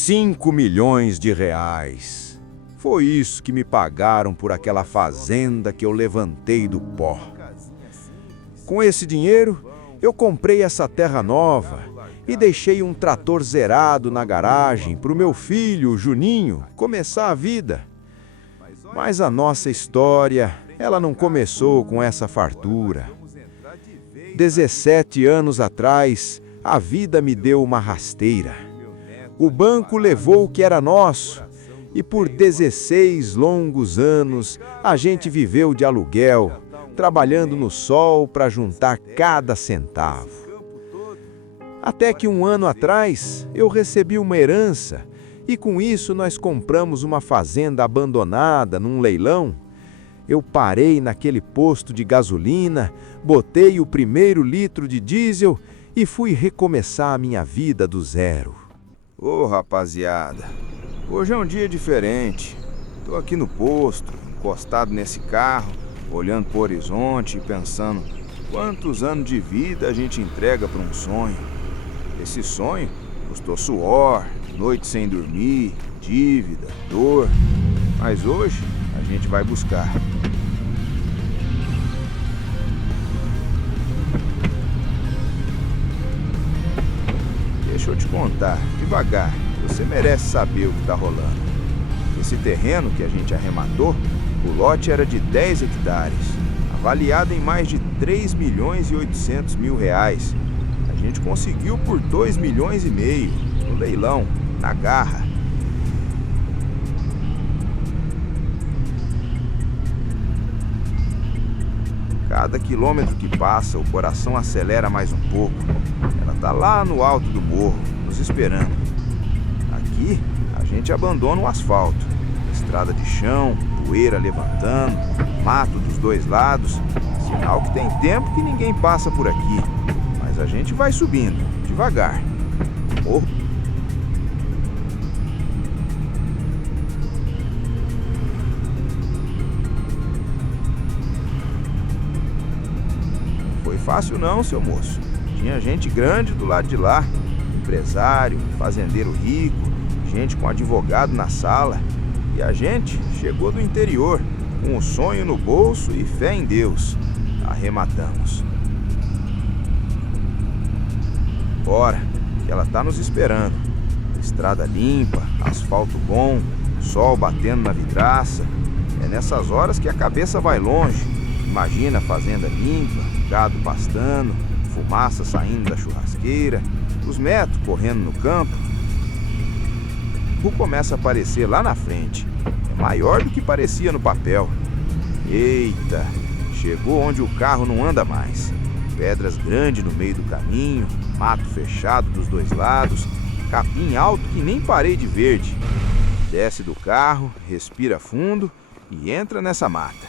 R$ 5 milhões. Foi isso que me pagaram por aquela fazenda que eu levantei do pó. Com esse dinheiro, eu comprei essa terra nova e deixei um trator zerado na garagem para o meu filho, Juninho, começar a vida. Mas a nossa história, ela não começou com essa fartura. 17 anos atrás, a vida me deu uma rasteira. O banco levou o que era nosso e por 16 longos anos a gente viveu de aluguel, trabalhando no sol para juntar cada centavo. Até que um ano atrás eu recebi uma herança e com isso nós compramos uma fazenda abandonada num leilão. Eu parei naquele posto de gasolina, botei o primeiro litro de diesel e fui recomeçar a minha vida do zero. Ô, rapaziada, hoje é um dia diferente. Tô aqui no posto, encostado nesse carro, olhando pro horizonte e pensando quantos anos de vida a gente entrega para um sonho. Esse sonho custou suor, noite sem dormir, dívida, dor. Mas hoje a gente vai buscar. Deixa eu te contar, devagar, você merece saber o que tá rolando. Esse terreno que a gente arrematou, o lote era de 10 hectares, avaliado em mais de R$ 3.800.000. A gente conseguiu por R$ 2,5 milhões no leilão, na garra. Cada quilômetro que passa, o coração acelera mais um pouco. Ela tá lá no alto do morro, nos esperando. Aqui, a gente abandona o asfalto. Estrada de chão, poeira levantando, mato dos dois lados. Sinal que tem tempo que ninguém passa por aqui. Mas a gente vai subindo, devagar. Morro. Não foi fácil não, seu moço. Tinha gente grande do lado de lá. Empresário, fazendeiro rico, gente com advogado na sala. E a gente chegou do interior, com um sonho no bolso e fé em Deus. Arrematamos. Bora, que ela tá nos esperando. Estrada limpa, asfalto bom, sol batendo na vidraça. É nessas horas que a cabeça vai longe. Imagina a fazenda limpa, gado pastando, fumaça saindo da churrasqueira, os metros correndo no campo. O começa a aparecer lá na frente. É maior do que parecia no papel. Eita, chegou onde o carro não anda mais. Pedras grandes no meio do caminho, mato fechado dos dois lados, capim alto que nem parede verde. Desce do carro, respira fundo e entra nessa mata.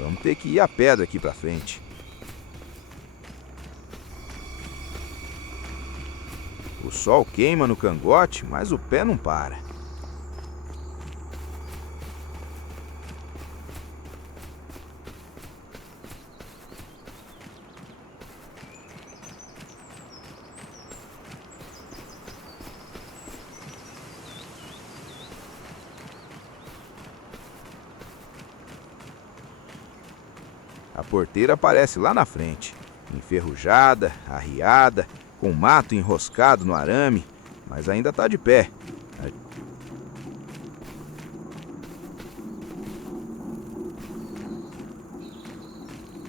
Vamos ter que ir a pé daqui pra frente. O sol queima no cangote, mas o pé não para. A porteira aparece lá na frente, enferrujada, arriada, com mato enroscado no arame, mas ainda tá de pé.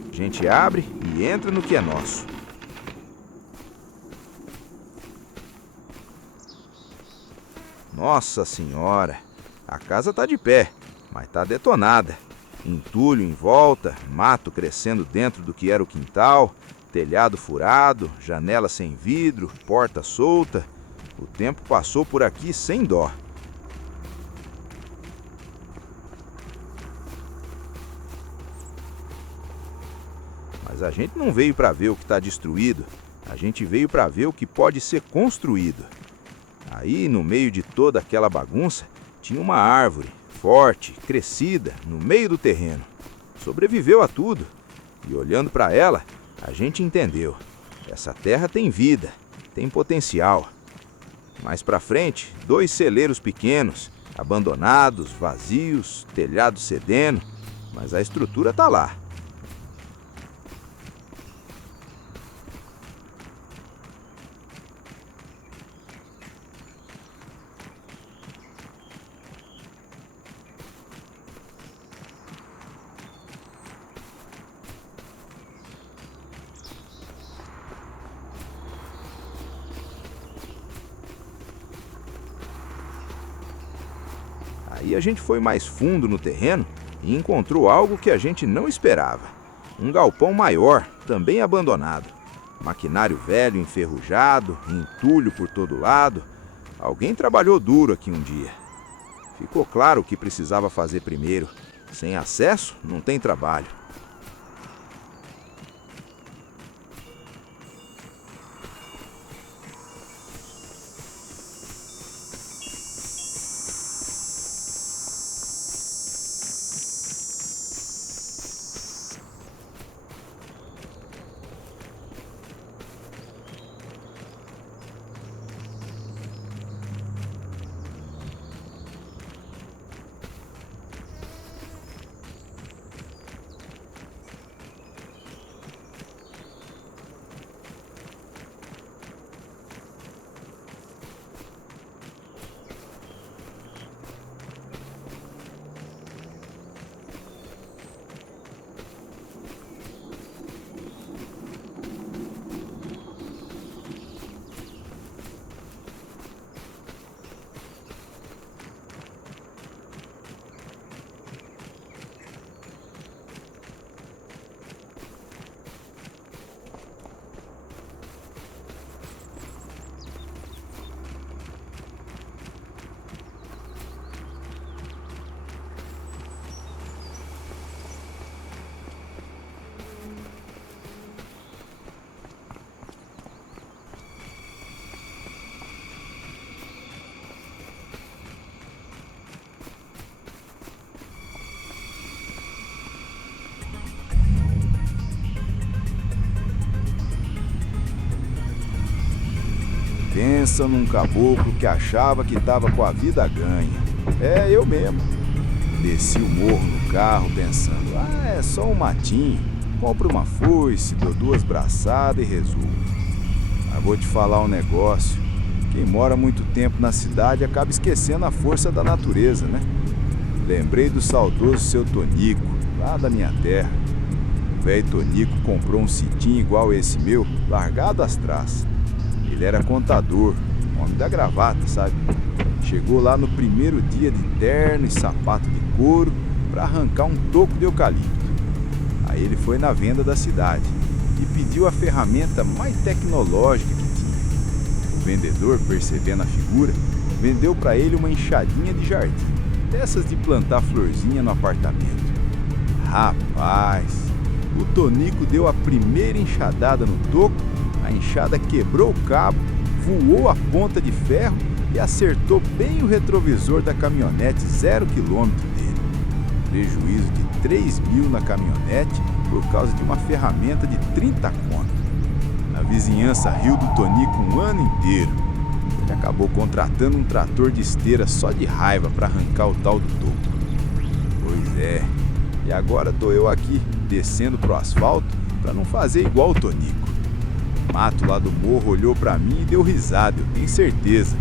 A gente abre e entra no que é nosso. Nossa Senhora, a casa tá de pé, mas tá detonada. Entulho em volta, mato crescendo dentro do que era o quintal, telhado furado, janela sem vidro, porta solta. O tempo passou por aqui sem dó. Mas a gente não veio para ver o que está destruído, a gente veio para ver o que pode ser construído. Aí, no meio de toda aquela bagunça, tinha uma árvore, forte, crescida, no meio do terreno. Sobreviveu a tudo. E olhando para ela, a gente entendeu. Essa terra tem vida, tem potencial. Mais pra frente, 2 celeiros pequenos, abandonados, vazios, telhado cedendo, mas a estrutura tá lá. Aí a gente foi mais fundo no terreno e encontrou algo que a gente não esperava. Um galpão maior, também abandonado. Maquinário velho, enferrujado, entulho por todo lado. Alguém trabalhou duro aqui um dia. Ficou claro o que precisava fazer primeiro. Sem acesso, não tem trabalho. Pensa num caboclo que achava que estava com a vida ganha. É, eu mesmo. Desci o morro no carro pensando, é só um matinho. Compro uma foice, dou 2 braçadas e resolvo. Mas vou te falar um negócio. Quem mora muito tempo na cidade acaba esquecendo a força da natureza, né? Lembrei do saudoso seu Tonico, lá da minha terra. O velho Tonico comprou um sitinho igual esse meu, largado às traças. Ele era contador, homem da gravata, sabe? Chegou lá no primeiro dia de terno e sapato de couro para arrancar um toco de eucalipto. Aí ele foi na venda da cidade e pediu a ferramenta mais tecnológica que tinha. O vendedor, percebendo a figura, vendeu para ele uma enxadinha de jardim, dessas de plantar florzinha no apartamento. Rapaz, o Tonico deu a primeira enxadada no toco, a enxada quebrou o cabo, voou a ponta de ferro e acertou bem o retrovisor da caminhonete 0 km dele. Prejuízo de 3 mil na caminhonete por causa de uma ferramenta de 30 conto. A vizinhança riu do Tonico um ano inteiro. Ele acabou contratando um trator de esteira só de raiva para arrancar o tal do toco. Pois é, e agora tô eu aqui, descendo pro asfalto para não fazer igual o Tonico. O mato lá do morro olhou pra mim e deu risada, eu tenho certeza.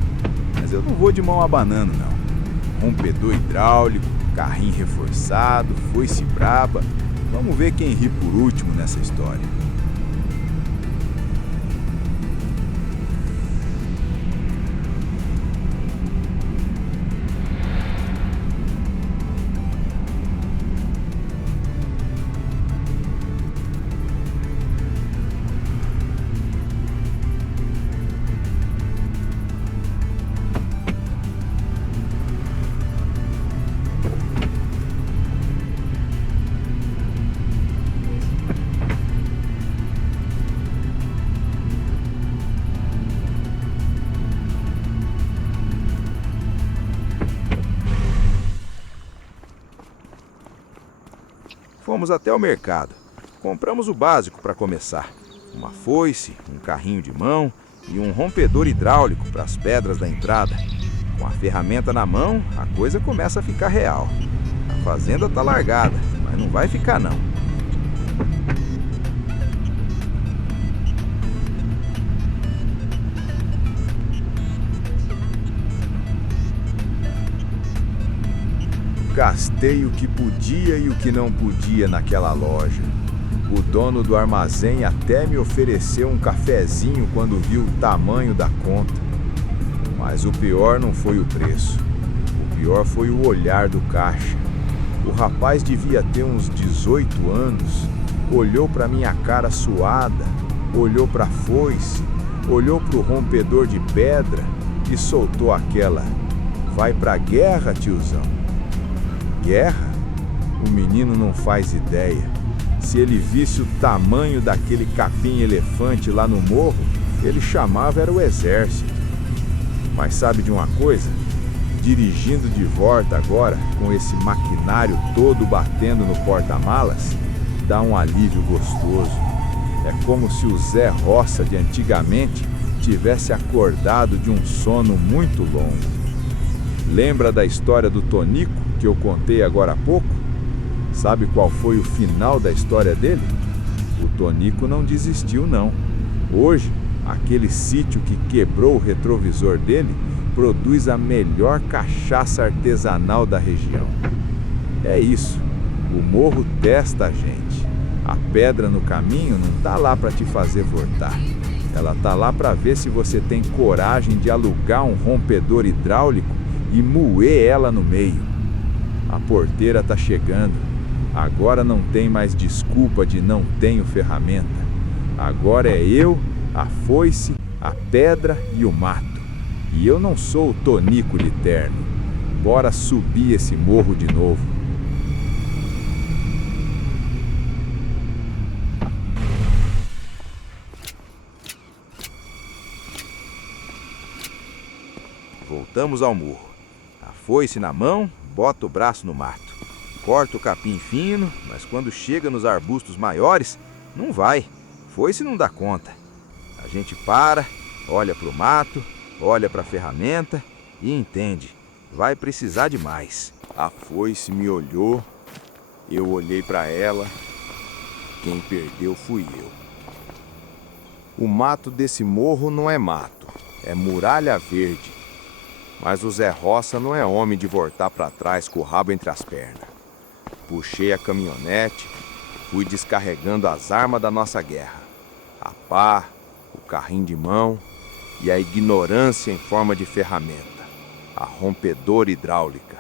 Mas eu não vou de mão abanando, não. Rompedor hidráulico, carrinho reforçado, foice braba. Vamos ver quem ri por último nessa história. Fomos até o mercado. Compramos o básico para começar. Uma foice, um carrinho de mão e um rompedor hidráulico para as pedras da entrada. Com a ferramenta na mão, a coisa começa a ficar real. A fazenda tá largada, mas não vai ficar não. Gastei o que podia e o que não podia naquela loja. O dono do armazém até me ofereceu um cafezinho quando viu o tamanho da conta. Mas o pior não foi o preço. O pior foi o olhar do caixa. O rapaz devia ter uns 18 anos. Olhou para minha cara suada, olhou para a foice, olhou para o rompedor de pedra e soltou aquela: "Vai pra guerra, tiozão." Guerra? O menino não faz ideia. Se ele visse o tamanho daquele capim-elefante lá no morro, ele chamava era o exército. Mas sabe de uma coisa? Dirigindo de volta agora, com esse maquinário todo batendo no porta-malas, dá um alívio gostoso. É como se o Zé Roça de antigamente tivesse acordado de um sono muito longo. Lembra da história do Tonico que eu contei agora há pouco? Sabe qual foi o final da história dele? O Tonico não desistiu não. Hoje, aquele sítio que quebrou o retrovisor dele produz a melhor cachaça artesanal da região. É isso, o morro testa a gente. A pedra no caminho não tá lá para te fazer voltar. Ela tá lá para ver se você tem coragem de alugar um rompedor hidráulico e moer ela no meio. A porteira tá chegando. Agora não tem mais desculpa de não tenho ferramenta. Agora é eu, a foice, a pedra e o mato. E eu não sou o Tonico de terno. Bora subir esse morro de novo. Voltamos ao morro. A foice na mão, bota o braço no mato. Corta o capim fino, mas quando chega nos arbustos maiores, não vai. Foice não dá conta. A gente para, olha para o mato, olha para a ferramenta e entende. Vai precisar de mais. A foice me olhou, eu olhei para ela. Quem perdeu fui eu. O mato desse morro não é mato, é muralha verde. Mas o Zé Roça não é homem de voltar para trás com o rabo entre as pernas. Puxei a caminhonete, fui descarregando as armas da nossa guerra. A pá, o carrinho de mão e a ignorância em forma de ferramenta. A rompedora hidráulica.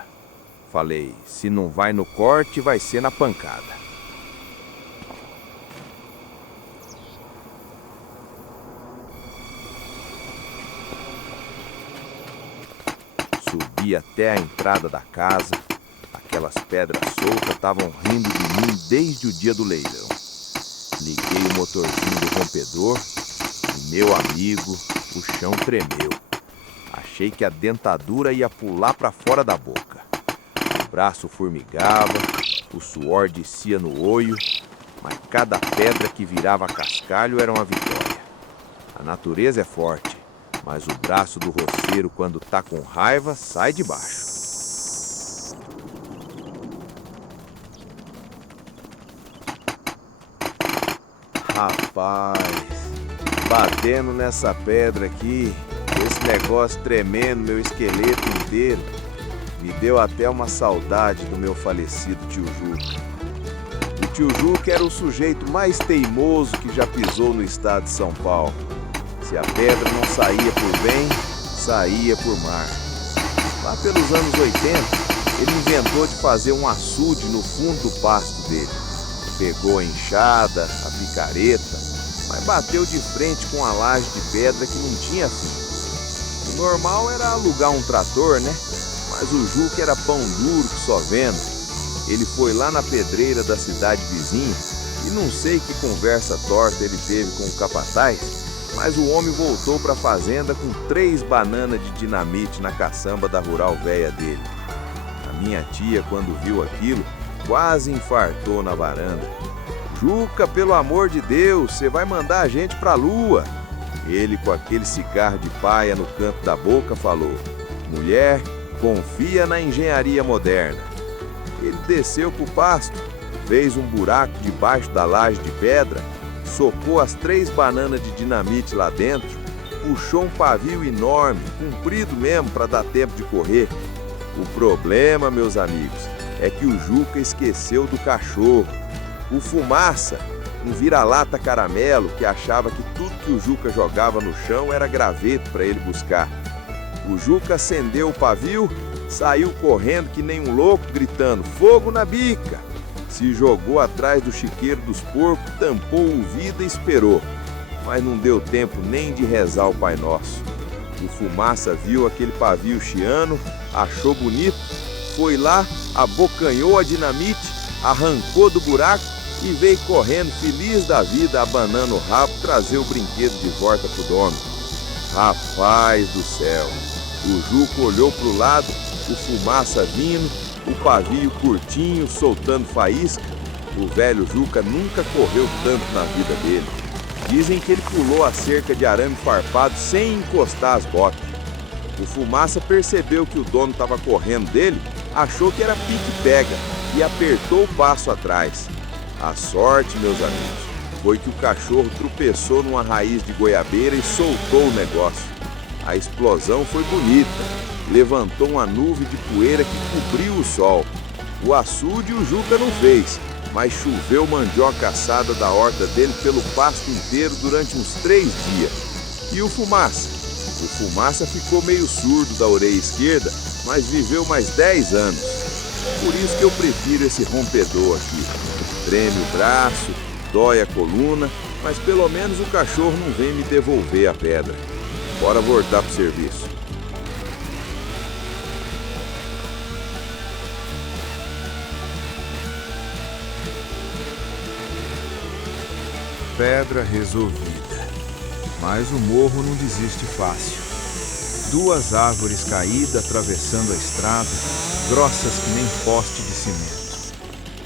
Falei, se não vai no corte, vai ser na pancada. Subi até a entrada da casa. Aquelas pedras soltas estavam rindo de mim desde o dia do leilão. Liguei o motorzinho do rompedor e, meu amigo, o chão tremeu. Achei que a dentadura ia pular para fora da boca. O braço formigava, o suor descia no olho, mas cada pedra que virava cascalho era uma vitória. A natureza é forte, mas o braço do roceiro, quando tá com raiva, sai de baixo. Rapaz, batendo nessa pedra aqui, esse negócio tremendo meu esqueleto inteiro, me deu até uma saudade do meu falecido tio Juca. O tio Juca era o sujeito mais teimoso que já pisou no estado de São Paulo. Se a pedra não saía por bem, saía por mar. Lá pelos anos 80, ele inventou de fazer um açude no fundo do pasto dele. Pegou a enxada, a picareta, mas bateu de frente com a laje de pedra que não tinha fim. O normal era alugar um trator, né? Mas o Juca era pão duro que só vendo. Ele foi lá na pedreira da cidade vizinha e não sei que conversa torta ele teve com o capataz, mas o homem voltou para a fazenda com 3 bananas de dinamite na caçamba da rural véia dele. A minha tia, quando viu aquilo, quase infartou na varanda. Juca, pelo amor de Deus, você vai mandar a gente pra lua. Ele, com aquele cigarro de paia no canto da boca, falou: mulher, confia na engenharia moderna. Ele desceu pro pasto, fez um buraco debaixo da laje de pedra, socou as 3 bananas de dinamite lá dentro, puxou um pavio enorme, comprido mesmo, para dar tempo de correr. O problema, meus amigos, é que o Juca esqueceu do cachorro. O Fumaça, um vira-lata caramelo que achava que tudo que o Juca jogava no chão era graveto para ele buscar. O Juca acendeu o pavio, saiu correndo que nem um louco, gritando: fogo na bica! Se jogou atrás do chiqueiro dos porcos, tampou o ouvido e esperou. Mas não deu tempo nem de rezar o Pai Nosso. O Fumaça viu aquele pavio chiano, achou bonito, foi lá, abocanhou a dinamite, arrancou do buraco e veio correndo feliz da vida, abanando o rabo, trazer o brinquedo de volta pro dono. Rapaz do céu! O Juca olhou pro lado, o Fumaça vindo, o pavio curtinho, soltando faísca. O velho Juca nunca correu tanto na vida dele. Dizem que ele pulou a cerca de arame farpado sem encostar as botas. O Fumaça percebeu que o dono estava correndo dele, achou que era pique-pega e apertou o passo atrás. A sorte, meus amigos, foi que o cachorro tropeçou numa raiz de goiabeira e soltou o negócio. A explosão foi bonita, levantou uma nuvem de poeira que cobriu o sol. O açude o Juca não fez, mas choveu mandioca assada da horta dele pelo pasto inteiro durante uns 3 dias. E o Fumaça? O Fumaça ficou meio surdo da orelha esquerda, mas viveu mais 10 anos. Por isso que eu prefiro esse rompedor aqui. Treme o braço, dói a coluna, mas pelo menos o cachorro não vem me devolver a pedra. Bora voltar pro serviço. Pedra resolvida. Mas o morro não desiste fácil. 2 árvores caídas atravessando a estrada, grossas que nem poste de cimento.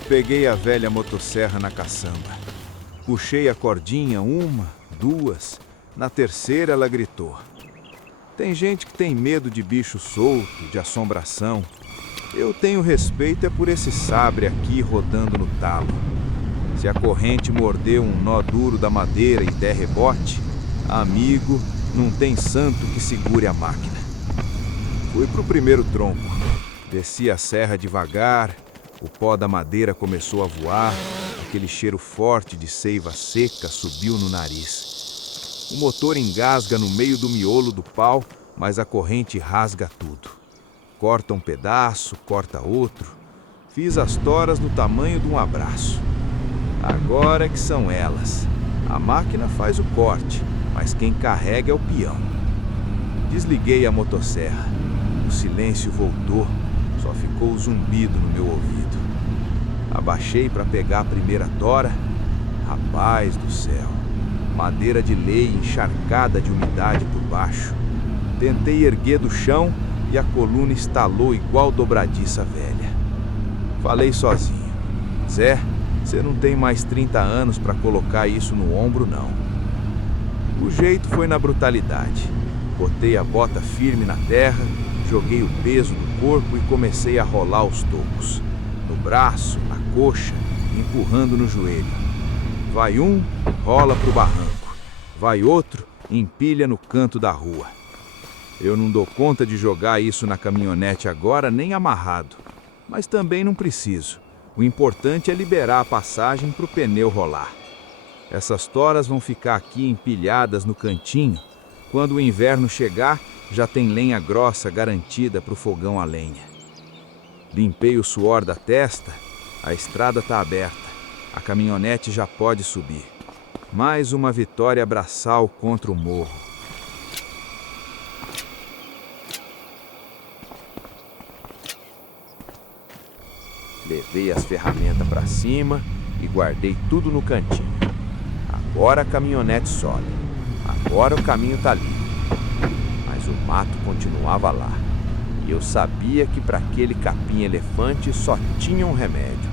Peguei a velha motosserra na caçamba. Puxei a cordinha 1, 2. Na terceira ela gritou. Tem gente que tem medo de bicho solto, de assombração. Eu tenho respeito é por esse sabre aqui rodando no talo. Se a corrente morder um nó duro da madeira e der rebote, amigo, não tem santo que segure a máquina. Fui pro primeiro tronco. Desci a serra devagar, o pó da madeira começou a voar, aquele cheiro forte de seiva seca subiu no nariz. O motor engasga no meio do miolo do pau, mas a corrente rasga tudo. Corta um pedaço, corta outro. Fiz as toras no tamanho de um abraço. Agora que são elas. A máquina faz o corte, mas quem carrega é o peão. Desliguei a motosserra. O silêncio voltou, só ficou o zumbido no meu ouvido. Abaixei para pegar a primeira tora. Rapaz do céu! Madeira de lei encharcada de umidade por baixo. Tentei erguer do chão e a coluna estalou igual dobradiça velha. Falei sozinho. Zé, você não tem mais 30 anos para colocar isso no ombro, não. O jeito foi na brutalidade. Botei a bota firme na terra, joguei o peso do corpo e comecei a rolar os tocos. No braço, na coxa, empurrando no joelho. Vai um, rola pro barranco. Vai outro, empilha no canto da rua. Eu não dou conta de jogar isso na caminhonete agora nem amarrado. Mas também não preciso. O importante é liberar a passagem pro pneu rolar. Essas toras vão ficar aqui empilhadas no cantinho. Quando o inverno chegar, já tem lenha grossa garantida pro fogão a lenha. Limpei o suor da testa. A estrada tá aberta. A caminhonete já pode subir. Mais uma vitória braçal contra o morro. Levei as ferramentas para cima e guardei tudo no cantinho. Agora a caminhonete sobe. Agora o caminho tá livre. Mas o mato continuava lá. E eu sabia que para aquele capim-elefante só tinha um remédio.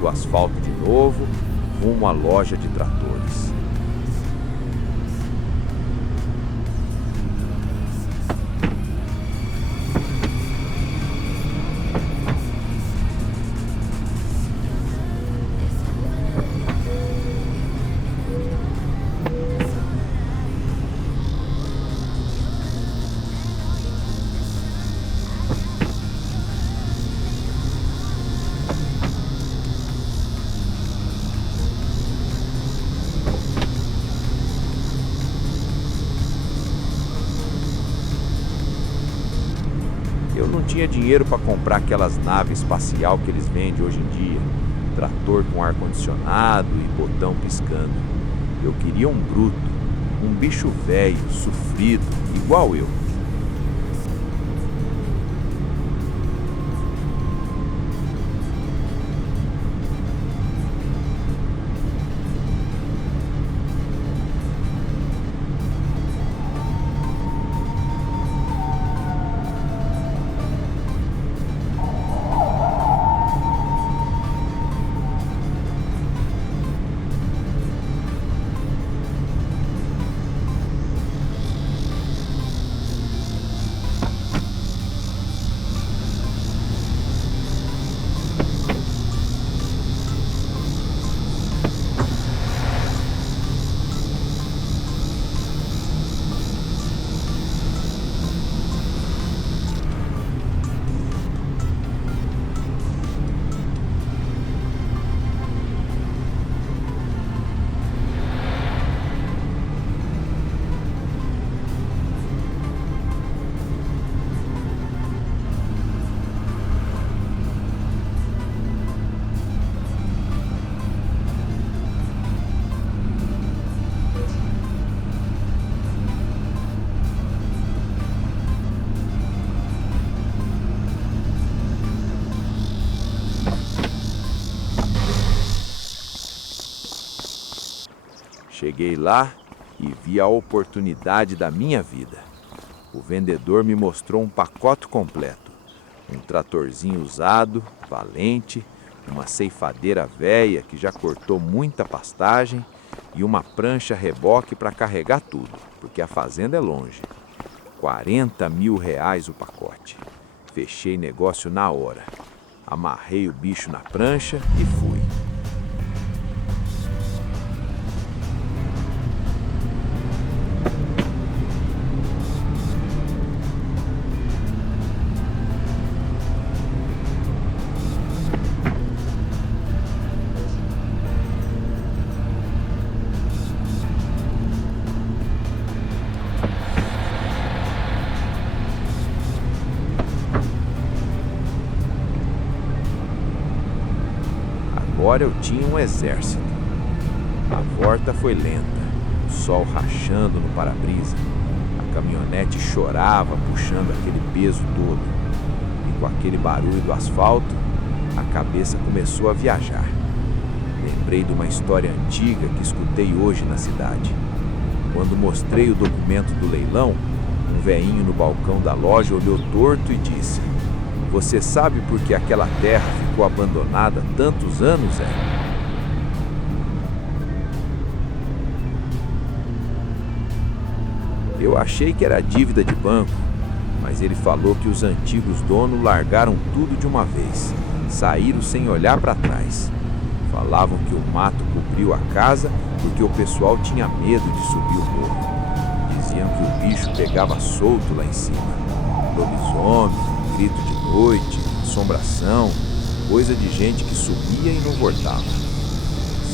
do asfalto de novo, rumo à loja de tratores. Eu não tinha dinheiro para comprar aquelas naves espacial que eles vendem hoje em dia, trator com ar-condicionado e botão piscando. Eu queria um bruto, um bicho velho, sofrido, igual eu. Cheguei lá e vi a oportunidade da minha vida. O vendedor me mostrou um pacote completo. Um tratorzinho usado, valente, uma ceifadeira velha que já cortou muita pastagem e uma prancha reboque para carregar tudo, porque a fazenda é longe. R$ 40 mil o pacote. Fechei negócio na hora. Amarrei o bicho na prancha e fui. Agora eu tinha um exército. A volta foi lenta, o sol rachando no para-brisa. A caminhonete chorava puxando aquele peso todo. E com aquele barulho do asfalto, a cabeça começou a viajar. Lembrei de uma história antiga que escutei hoje na cidade. Quando mostrei o documento do leilão, um velhinho no balcão da loja olhou torto e disse: "Você sabe por que aquela terra ficou abandonada tantos anos, é?" Eu achei que era dívida de banco, mas ele falou que os antigos donos largaram tudo de uma vez, saíram sem olhar para trás. Falavam que o mato cobriu a casa porque o pessoal tinha medo de subir o morro. Diziam que o bicho pegava solto lá em cima. Lobisomem, grito de noite, assombração, coisa de gente que sumia e não voltava.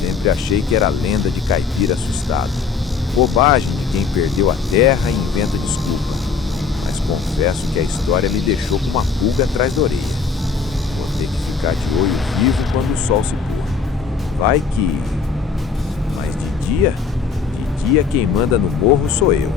Sempre achei que era lenda de caipira assustado. Bobagem de quem perdeu a terra e inventa desculpa. Mas confesso que a história me deixou com uma pulga atrás da orelha. Vou ter que ficar de olho vivo quando o sol se pôr. Vai que... Mas de dia quem manda no morro sou eu.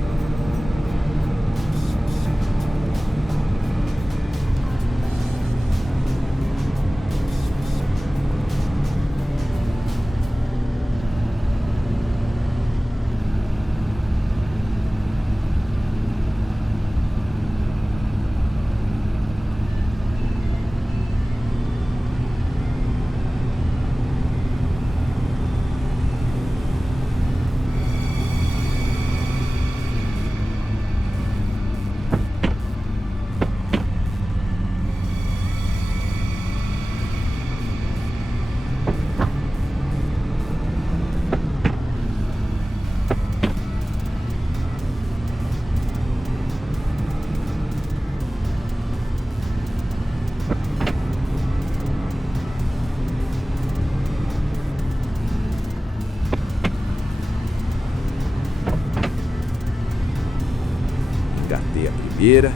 primeira,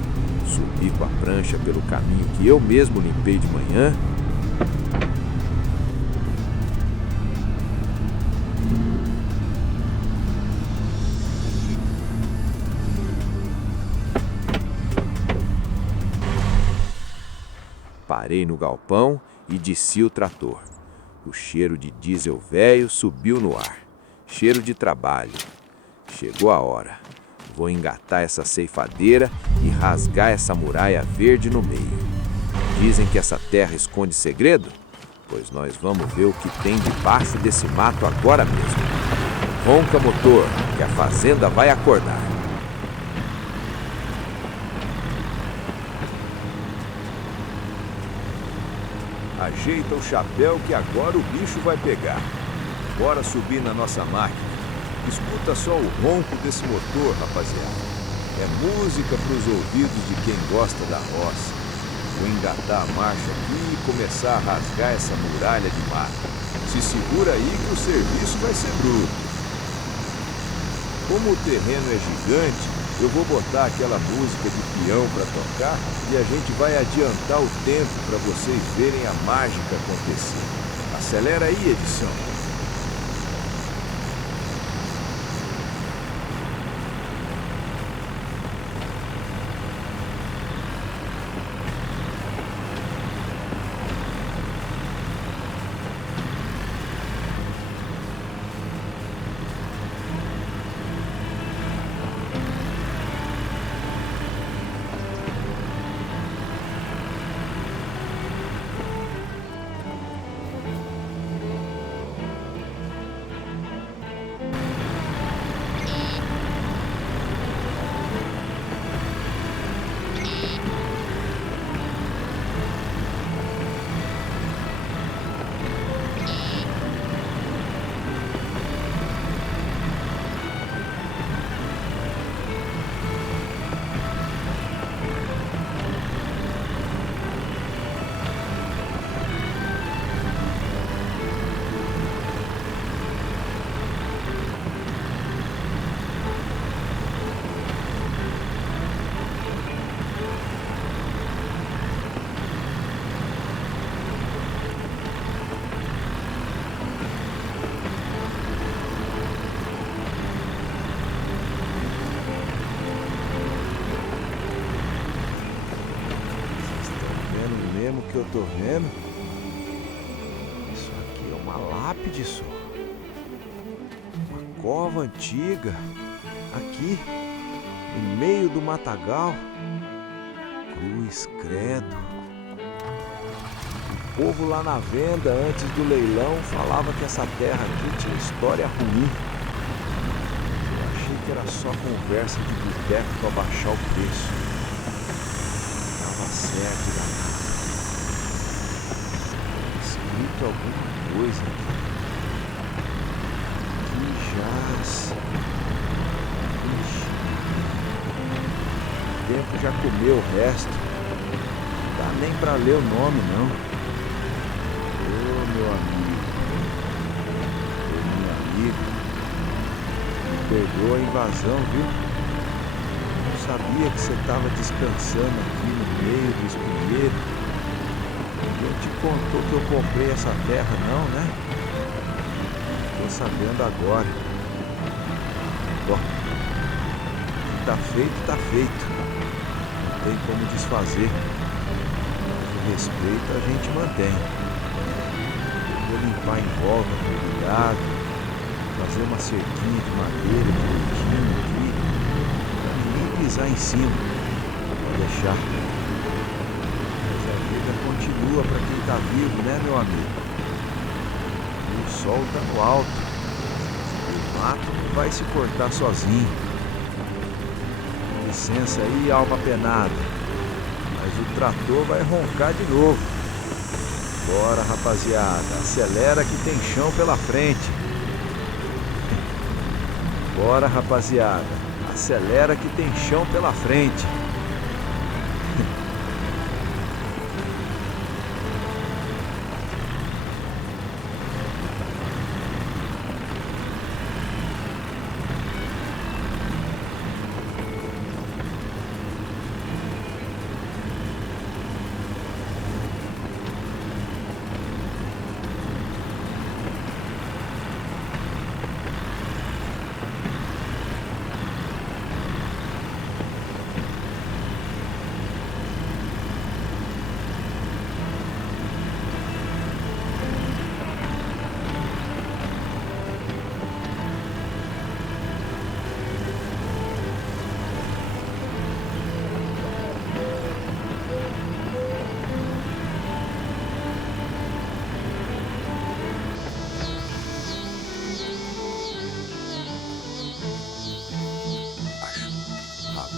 subi com a prancha pelo caminho que eu mesmo limpei de manhã. Parei no galpão e desci o trator. O cheiro de diesel velho subiu no ar. Cheiro de trabalho. Chegou a hora. Vou engatar essa ceifadeira e rasgar essa muralha verde no meio. Dizem que essa terra esconde segredo? Pois nós vamos ver o que tem debaixo desse mato agora mesmo. Ronca, motor, que a fazenda vai acordar. Ajeita o chapéu que agora o bicho vai pegar. Bora subir na nossa máquina. Escuta só o ronco desse motor, rapaziada. É música para os ouvidos de quem gosta da roça. Vou engatar a marcha aqui e começar a rasgar essa muralha de mato. Se segura aí que o serviço vai ser bruto. Como o terreno é gigante, eu vou botar aquela música de peão para tocar e a gente vai adiantar o tempo para vocês verem a mágica acontecer. Acelera aí, edição. Que eu tô vendo, isso aqui é uma lápide só, uma cova antiga, aqui no meio do matagal. Cruz credo. O povo lá na venda antes do leilão falava que essa terra aqui tinha história ruim. Eu achei que era só conversa de boteco para baixar o preço. Tava certo, danado. Alguma coisa aqui. Que jaz. Ixi. O tempo já comeu o resto. Não dá nem pra ler o nome, não. Ô, meu amigo. Ô, meu amigo. Me perdoa a invasão, viu? Não sabia que você tava descansando aqui no meio do espinheiro. Ninguém te contou que eu comprei essa terra, não, né? Tô sabendo agora. Bom, tá feito, tá feito. Não tem como desfazer. O respeito a gente mantém. Eu vou limpar em volta com cuidado, fazer uma cerquinha de madeira bonitinha aqui, pra ninguém pisar em cima. Pode deixar. Continua para quem tá vivo, né, meu amigo? O sol tá no alto. O mato não vai se cortar sozinho. Licença aí, alma penada. Mas o trator vai roncar de novo. Bora, rapaziada. Acelera que tem chão pela frente. Bora, rapaziada. Acelera que tem chão pela frente.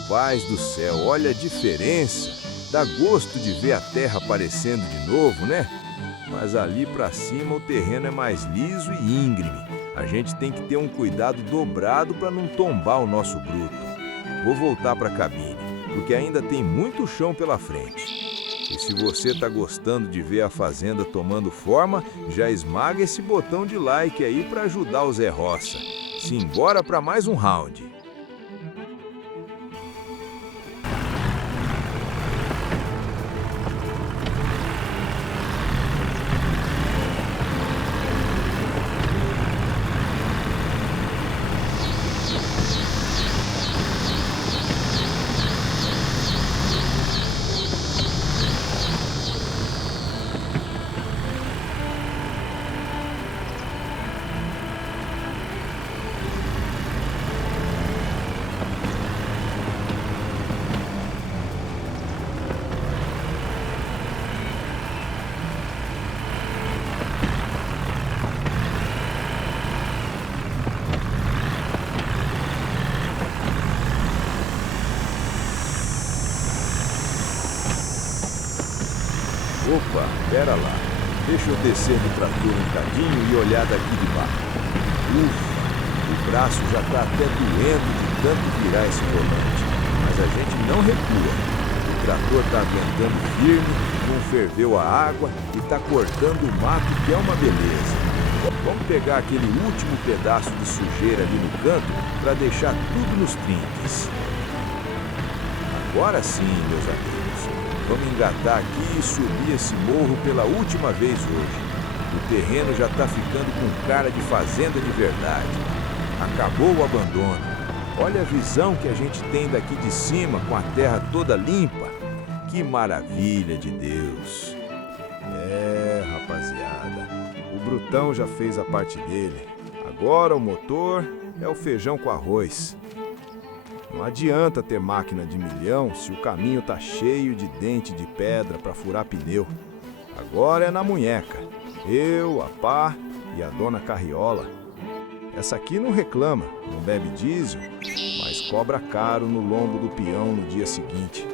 Rapaz do céu, olha a diferença. Dá gosto de ver a terra aparecendo de novo, né? Mas ali pra cima o terreno é mais liso e íngreme. A gente tem que ter um cuidado dobrado para não tombar o nosso bruto. Vou voltar para a cabine, porque ainda tem muito chão pela frente. E se você está gostando de ver a fazenda tomando forma, já esmaga esse botão de like aí para ajudar o Zé Roça. Simbora para mais um round. Opa, pera lá. Deixa eu descer do trator um cadinho e olhar daqui de baixo. Ufa, o braço já tá até doendo de tanto virar esse volante. Mas a gente não recua. O trator tá aguentando firme, não ferveu a água e tá cortando o mato, que é uma beleza. Vamos pegar aquele último pedaço de sujeira ali no canto para deixar tudo nos trinques. Agora sim, meus amigos. Vamos engatar aqui e subir esse morro pela última vez hoje. O terreno já está ficando com cara de fazenda de verdade. Acabou o abandono. Olha a visão que a gente tem daqui de cima, com a terra toda limpa. Que maravilha de Deus. É, rapaziada, o Brutão já fez a parte dele. Agora o motor é o feijão com arroz. Não adianta ter máquina de milhão se o caminho tá cheio de dente de pedra para furar pneu. Agora é na munheca. Eu, a pá e a dona Carriola. Essa aqui não reclama, não bebe diesel, mas cobra caro no lombo do peão no dia seguinte.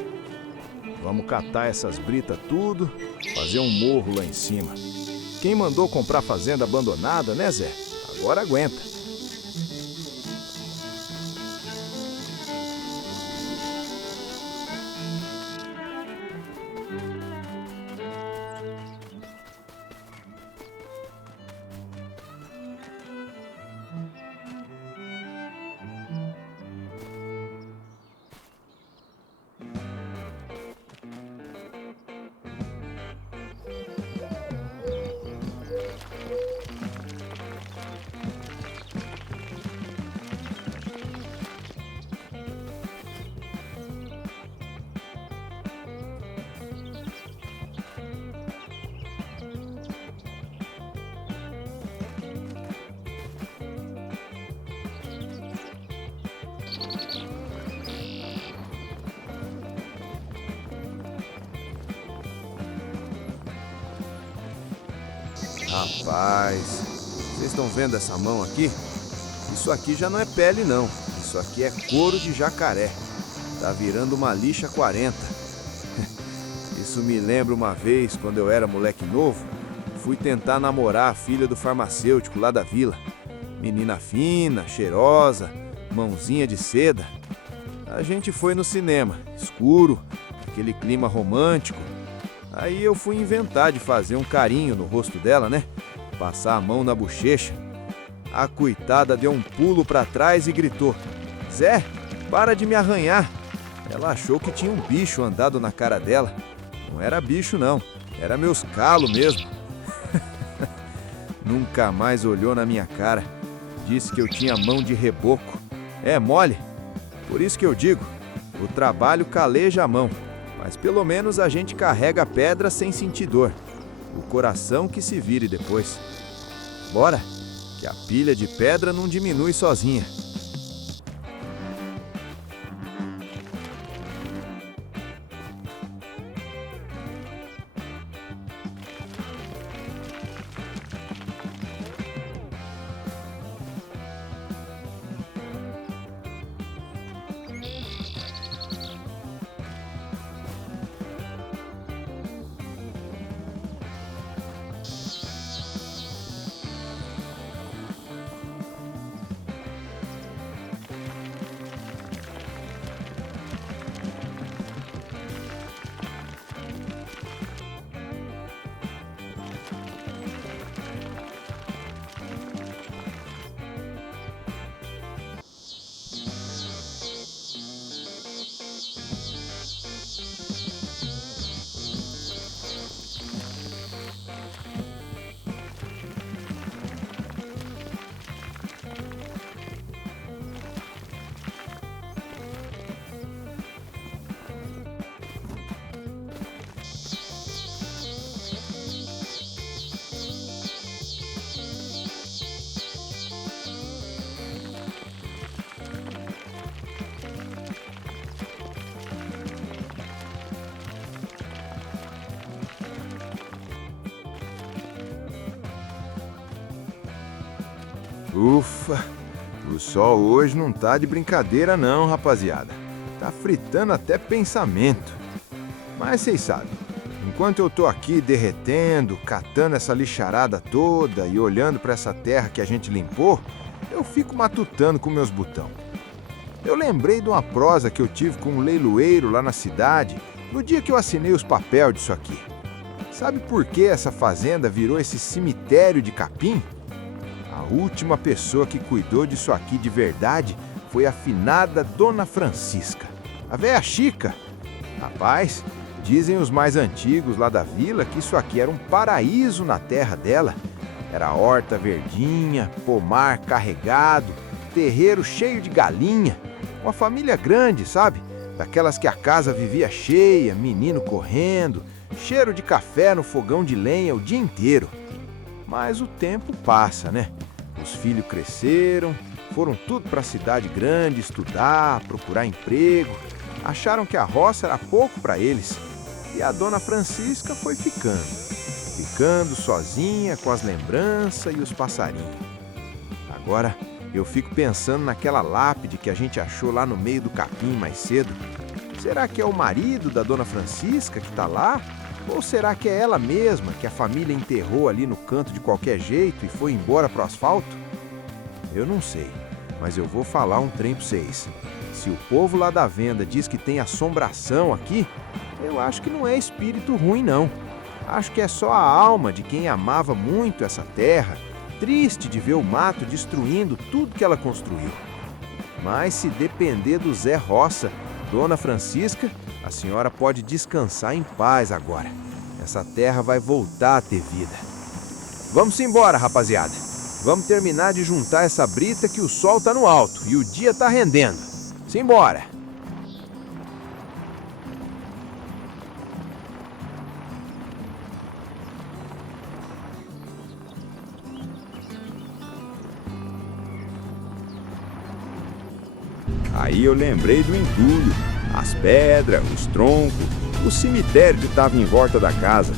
Vamos catar essas britas tudo, fazer um morro lá em cima. Quem mandou comprar fazenda abandonada, né, Zé? Agora aguenta. Rapaz, vocês estão vendo essa mão aqui? Isso aqui já não é pele não, isso aqui é couro de jacaré. Tá virando uma lixa 40. Isso me lembra uma vez, quando eu era moleque novo, fui tentar namorar a filha do farmacêutico lá da vila. Menina fina, cheirosa, mãozinha de seda. A gente foi no cinema, escuro, aquele clima romântico. Aí eu fui inventar de fazer um carinho no rosto dela, né? Passar a mão na bochecha. A coitada deu um pulo pra trás e gritou: "Zé, para de me arranhar!" Ela achou que tinha um bicho andado na cara dela. Não era bicho não, era meus calos mesmo. Nunca mais olhou na minha cara. Disse que eu tinha mão de reboco. É mole? Por isso que eu digo, o trabalho caleja a mão. Mas pelo menos a gente carrega a pedra sem sentir dor. O coração que se vire depois. Bora, que a pilha de pedra não diminui sozinha. Ufa, o sol hoje não tá de brincadeira não, rapaziada. Tá fritando até pensamento. Mas vocês sabem, enquanto eu tô aqui derretendo, catando essa lixarada toda e olhando para essa terra que a gente limpou, eu fico matutando com meus botão. Eu lembrei de uma prosa que eu tive com um leiloeiro lá na cidade, no dia que eu assinei os papéis disso aqui. Sabe por que essa fazenda virou esse cemitério de capim? A última pessoa que cuidou disso aqui de verdade foi a finada Dona Francisca, a véia Chica. Rapaz, dizem os mais antigos lá da vila que isso aqui era um paraíso na terra dela. Era horta verdinha, pomar carregado, terreiro cheio de galinha. Uma família grande, sabe? Daquelas que a casa vivia cheia, menino correndo, cheiro de café no fogão de lenha o dia inteiro. Mas o tempo passa, né? Os filhos cresceram, foram tudo para a cidade grande estudar, procurar emprego. Acharam que a roça era pouco para eles. E a Dona Francisca foi ficando sozinha com as lembranças e os passarinhos. Agora eu fico pensando naquela lápide que a gente achou lá no meio do capim mais cedo. Será que é o marido da Dona Francisca que está lá? Ou será que é ela mesma que a família enterrou ali no canto de qualquer jeito e foi embora pro asfalto? Eu não sei, mas eu vou falar um trem pra vocês. Se o povo lá da venda diz que tem assombração aqui, eu acho que não é espírito ruim, não. Acho que é só a alma de quem amava muito essa terra, triste de ver o mato destruindo tudo que ela construiu. Mas se depender do Zé Roça, Dona Francisca, a senhora pode descansar em paz agora. Essa terra vai voltar a ter vida. Vamos embora, rapaziada. Vamos terminar de juntar essa brita que o sol tá no alto e o dia tá rendendo. Simbora! Aí eu lembrei do entulho, as pedras, os troncos, o cemitério que estava em volta da casa.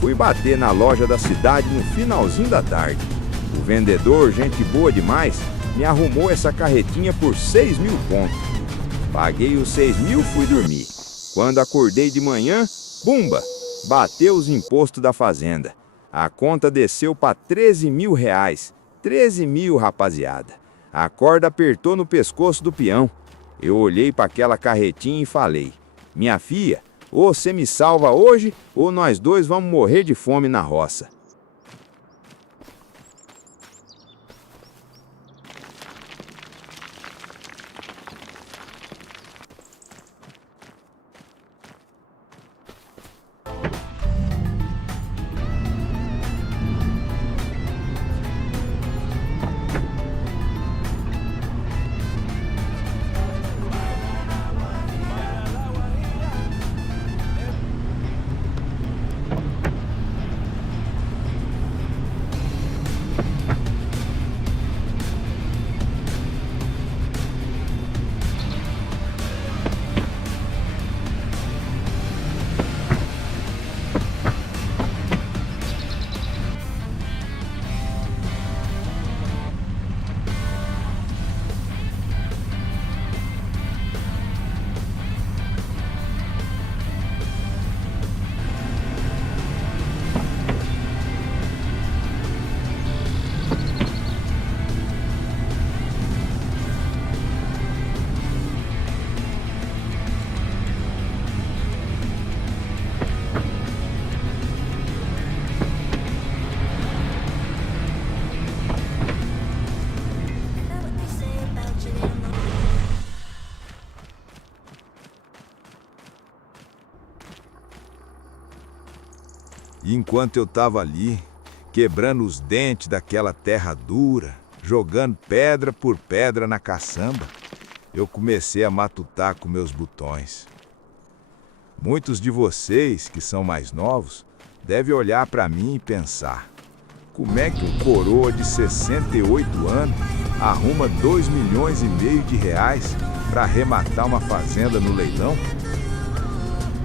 Fui bater na loja da cidade no finalzinho da tarde. O vendedor, gente boa demais, me arrumou essa carretinha por 6.000 contos. Paguei os 6.000, fui dormir. Quando acordei de manhã, bumba, bateu os impostos da fazenda. A conta desceu para 13.000 reais. 13.000, rapaziada. A corda apertou no pescoço do peão. Eu olhei para aquela carretinha e falei: minha filha, ou você me salva hoje, ou nós dois vamos morrer de fome na roça. E enquanto eu estava ali, quebrando os dentes daquela terra dura, jogando pedra por pedra na caçamba, eu comecei a matutar com meus botões. Muitos de vocês, que são mais novos, devem olhar para mim e pensar: como é que um coroa de 68 anos arruma 2,5 milhões de reais para arrematar uma fazenda no leilão?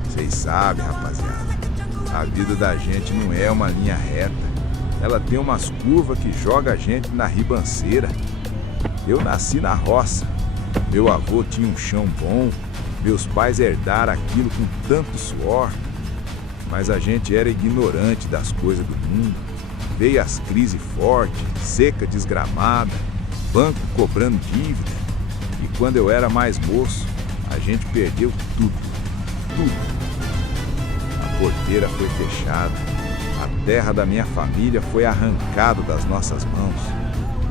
Vocês sabem, rapaziada, a vida da gente não é uma linha reta. Ela tem umas curvas que joga a gente na ribanceira. Eu nasci na roça. Meu avô tinha um chão bom. Meus pais herdaram aquilo com tanto suor. Mas a gente era ignorante das coisas do mundo. Veio as crises fortes, seca desgramada, banco cobrando dívida. E quando eu era mais moço, a gente perdeu tudo. A porteira foi fechada. A terra da minha família foi arrancada das nossas mãos.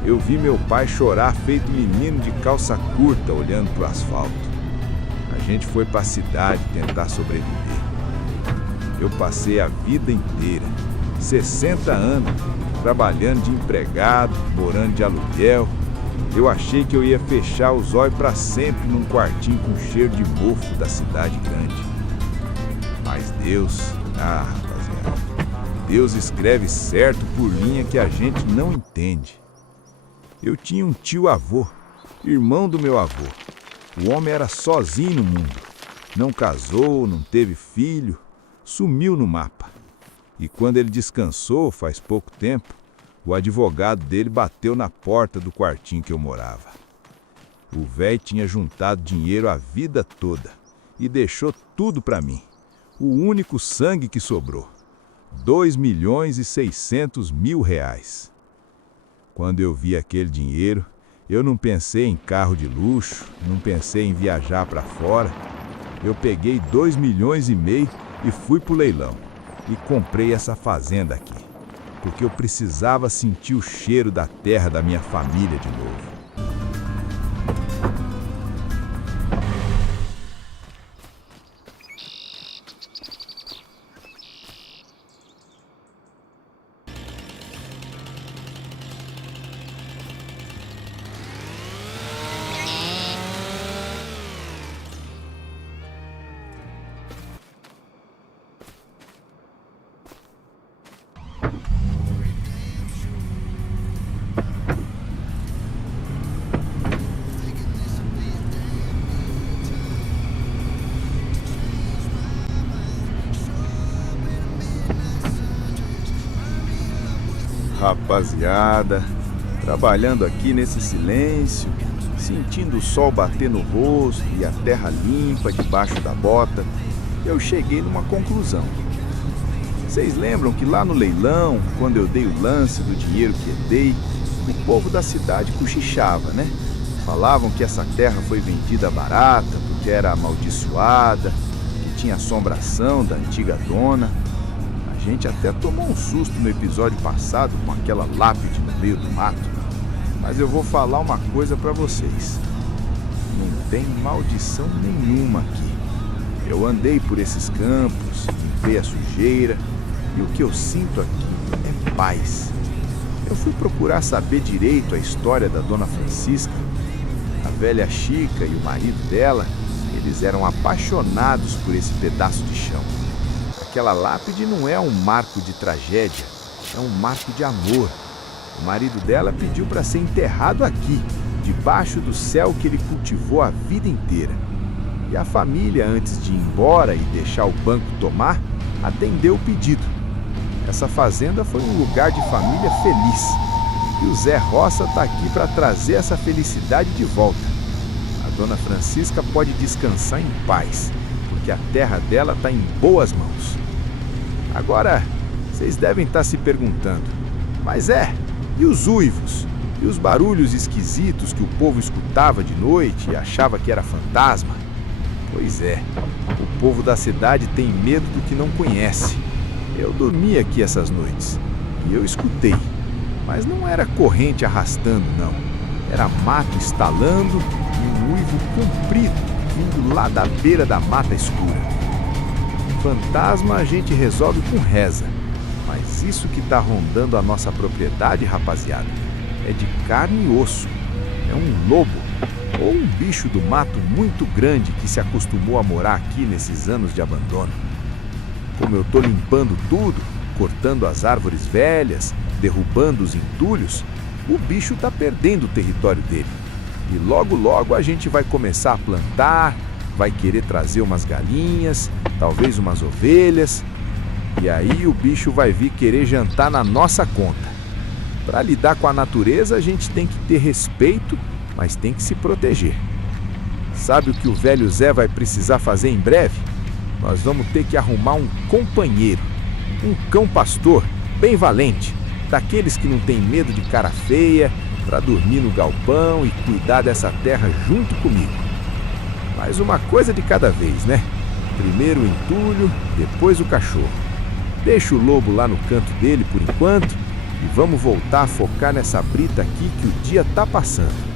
Eu vi meu pai chorar feito menino de calça curta olhando para o asfalto. A gente foi para a cidade tentar sobreviver. Eu passei a vida inteira, 60 anos, trabalhando de empregado, morando de aluguel. Eu achei que eu ia fechar os olhos para sempre num quartinho com cheiro de mofo da cidade grande. Mas Deus, rapaziada, Deus escreve certo por linha que a gente não entende. Eu tinha um tio-avô, irmão do meu avô. O homem era sozinho no mundo. Não casou, não teve filho, sumiu no mapa. E quando ele descansou, faz pouco tempo, o advogado dele bateu na porta do quartinho que eu morava. O velho tinha juntado dinheiro a vida toda e deixou tudo para mim. O único sangue que sobrou. 2.600.000 reais. Quando eu vi aquele dinheiro, eu não pensei em carro de luxo, não pensei em viajar para fora. Eu peguei 2,5 milhões e fui pro leilão. E comprei essa fazenda aqui, porque eu precisava sentir o cheiro da terra da minha família de novo. Rapaziada, trabalhando aqui nesse silêncio, sentindo o sol bater no rosto e a terra limpa debaixo da bota, eu cheguei numa conclusão. Vocês lembram que lá no leilão, quando eu dei o lance do dinheiro que herdei, o povo da cidade cochichava, né? Falavam que essa terra foi vendida barata porque era amaldiçoada, que tinha assombração da antiga dona. A gente até tomou um susto no episódio passado com aquela lápide no meio do mato. Mas eu vou falar uma coisa pra vocês. Não tem maldição nenhuma aqui. Eu andei por esses campos, limpei a sujeira e o que eu sinto aqui é paz. Eu fui procurar saber direito a história da Dona Francisca. A velha Chica e o marido dela, eles eram apaixonados por esse pedaço de chão. Aquela lápide não é um marco de tragédia, é um marco de amor. O marido dela pediu para ser enterrado aqui, debaixo do céu que ele cultivou a vida inteira. E a família, antes de ir embora e deixar o banco tomar, atendeu o pedido. Essa fazenda foi um lugar de família feliz. E o Zé Roça está aqui para trazer essa felicidade de volta. A Dona Francisca pode descansar em paz, porque a terra dela está em boas mãos. Agora, vocês devem estar se perguntando, mas e os uivos? E os barulhos esquisitos que o povo escutava de noite e achava que era fantasma? Pois é, o povo da cidade tem medo do que não conhece. Eu dormi aqui essas noites e eu escutei, mas não era corrente arrastando, não. Era mato estalando e um uivo comprido vindo lá da beira da mata escura. Fantasma a gente resolve com reza, mas isso que tá rondando a nossa propriedade, rapaziada, é de carne e osso. É um lobo ou um bicho do mato muito grande que se acostumou a morar aqui nesses anos de abandono. Como eu tô limpando tudo, cortando as árvores velhas, derrubando os entulhos, o bicho tá perdendo o território dele. E logo logo a gente vai começar a plantar, vai querer trazer umas galinhas, talvez umas ovelhas. E aí o bicho vai vir querer jantar na nossa conta. Para lidar com a natureza, a gente tem que ter respeito, mas tem que se proteger. Sabe o que o velho Zé vai precisar fazer em breve? Nós vamos ter que arrumar um companheiro, um cão pastor bem valente, daqueles que não tem medo de cara feia, para dormir no galpão e cuidar dessa terra junto comigo. Mas uma coisa de cada vez, né? Primeiro o entulho, depois o cachorro. Deixa o lobo lá no canto dele por enquanto e vamos voltar a focar nessa brita aqui que o dia tá passando.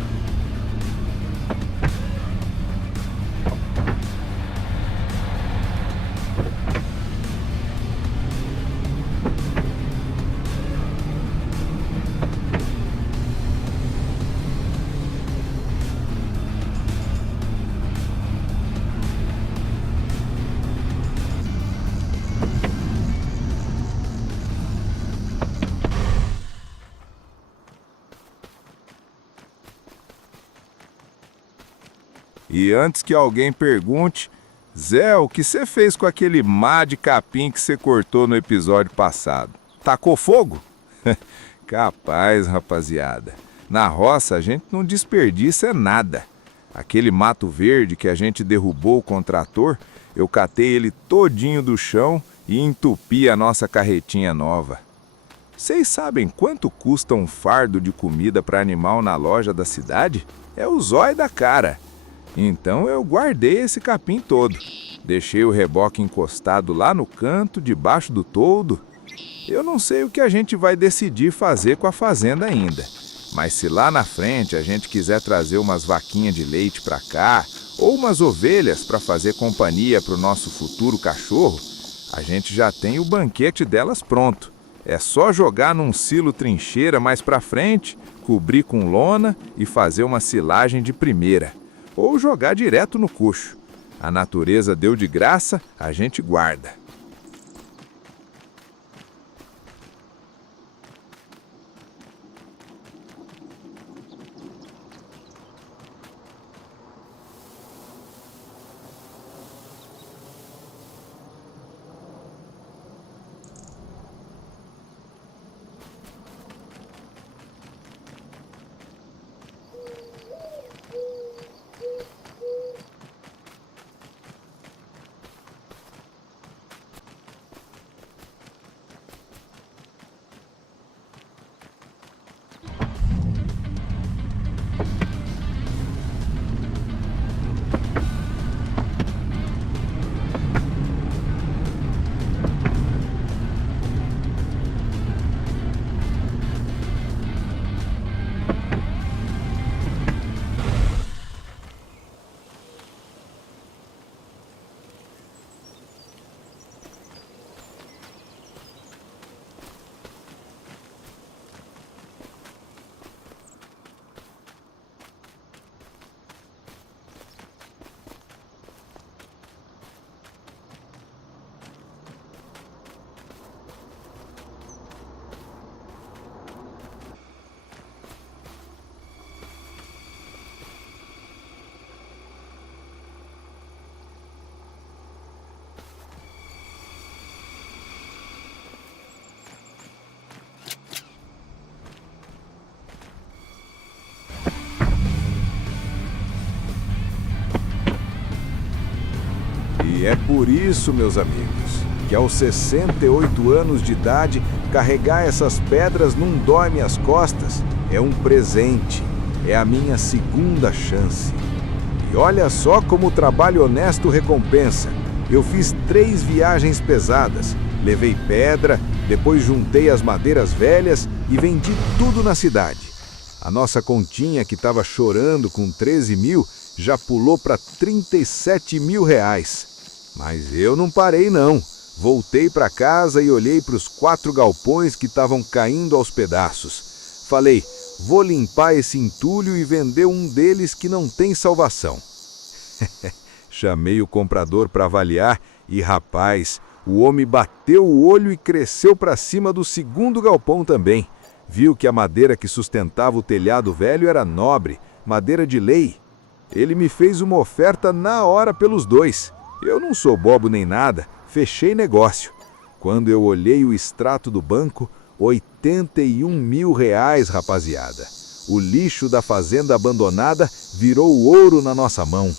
E antes que alguém pergunte, Zé, o que você fez com aquele má de capim que você cortou no episódio passado? Tacou fogo? Capaz, rapaziada. Na roça a gente não desperdiça nada. Aquele mato verde que a gente derrubou com o trator, eu catei ele todinho do chão e entupi a nossa carretinha nova. Vocês sabem quanto custa um fardo de comida para animal na loja da cidade? É o zóio da cara. Então eu guardei esse capim todo. Deixei o reboque encostado lá no canto, debaixo do toldo. Eu não sei o que a gente vai decidir fazer com a fazenda ainda. Mas se lá na frente a gente quiser trazer umas vaquinhas de leite para cá, ou umas ovelhas para fazer companhia para o nosso futuro cachorro, a gente já tem o banquete delas pronto. É só jogar num silo trincheira mais para frente, cobrir com lona e fazer uma silagem de primeira. Ou jogar direto no coxo. A natureza deu de graça, a gente guarda. E é por isso, meus amigos, que aos 68 anos de idade, carregar essas pedras não dói minhas costas. É um presente, é a minha segunda chance. E olha só como o trabalho honesto recompensa. Eu fiz 3 viagens pesadas, levei pedra, depois juntei as madeiras velhas e vendi tudo na cidade. A nossa continha, que estava chorando com 13 mil, já pulou para 37 mil reais. Mas eu não parei não. Voltei para casa e olhei para os 4 galpões que estavam caindo aos pedaços. Falei, vou limpar esse entulho e vender um deles que não tem salvação. Chamei o comprador para avaliar e, rapaz, o homem bateu o olho e cresceu para cima do segundo galpão também. Viu que a madeira que sustentava o telhado velho era nobre, madeira de lei. Ele me fez uma oferta na hora pelos 2. Eu não sou bobo nem nada, fechei negócio. Quando eu olhei o extrato do banco, R$ 81 mil, rapaziada. O lixo da fazenda abandonada virou ouro na nossa mão.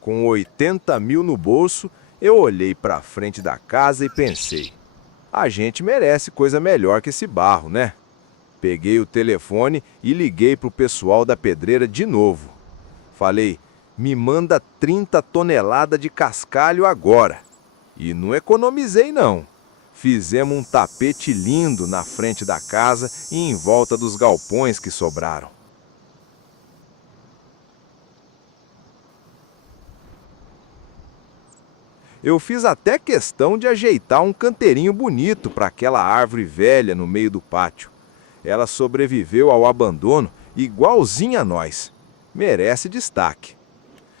Com 80 mil no bolso, eu olhei para frente da casa e pensei: a gente merece coisa melhor que esse barro, né? Peguei o telefone e liguei pro pessoal da pedreira de novo. Falei: me manda 30 toneladas de cascalho agora. E não economizei não. Fizemos um tapete lindo na frente da casa e em volta dos galpões que sobraram. Eu fiz até questão de ajeitar um canteirinho bonito para aquela árvore velha no meio do pátio. Ela sobreviveu ao abandono igualzinha a nós. Merece destaque.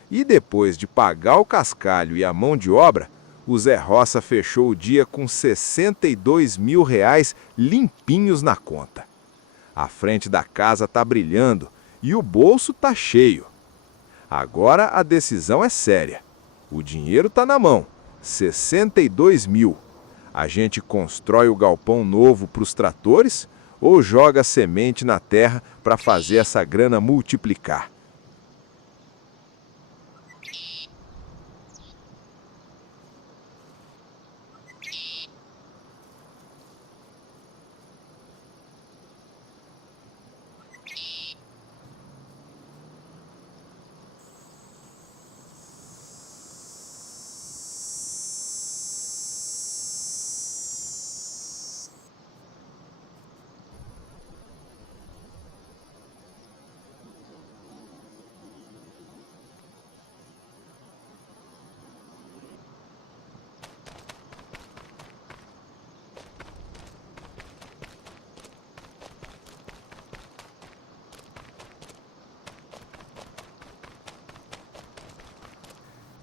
E depois de pagar o cascalho e a mão de obra, o Zé Roça fechou o dia com R$ 62 mil limpinhos na conta. A frente da casa tá brilhando e o bolso tá cheio. Agora a decisão é séria. O dinheiro tá na mão, 62 mil. A gente constrói o galpão novo para os tratores ou joga semente na terra para fazer essa grana multiplicar?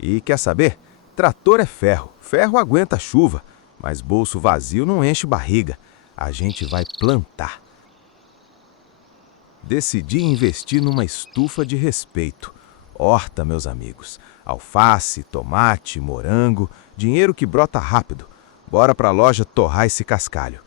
E quer saber? Trator é ferro, ferro aguenta chuva, mas bolso vazio não enche barriga. A gente vai plantar. Decidi investir numa estufa de respeito. Horta, meus amigos. Alface, tomate, morango, dinheiro que brota rápido. Bora pra loja torrar esse cascalho.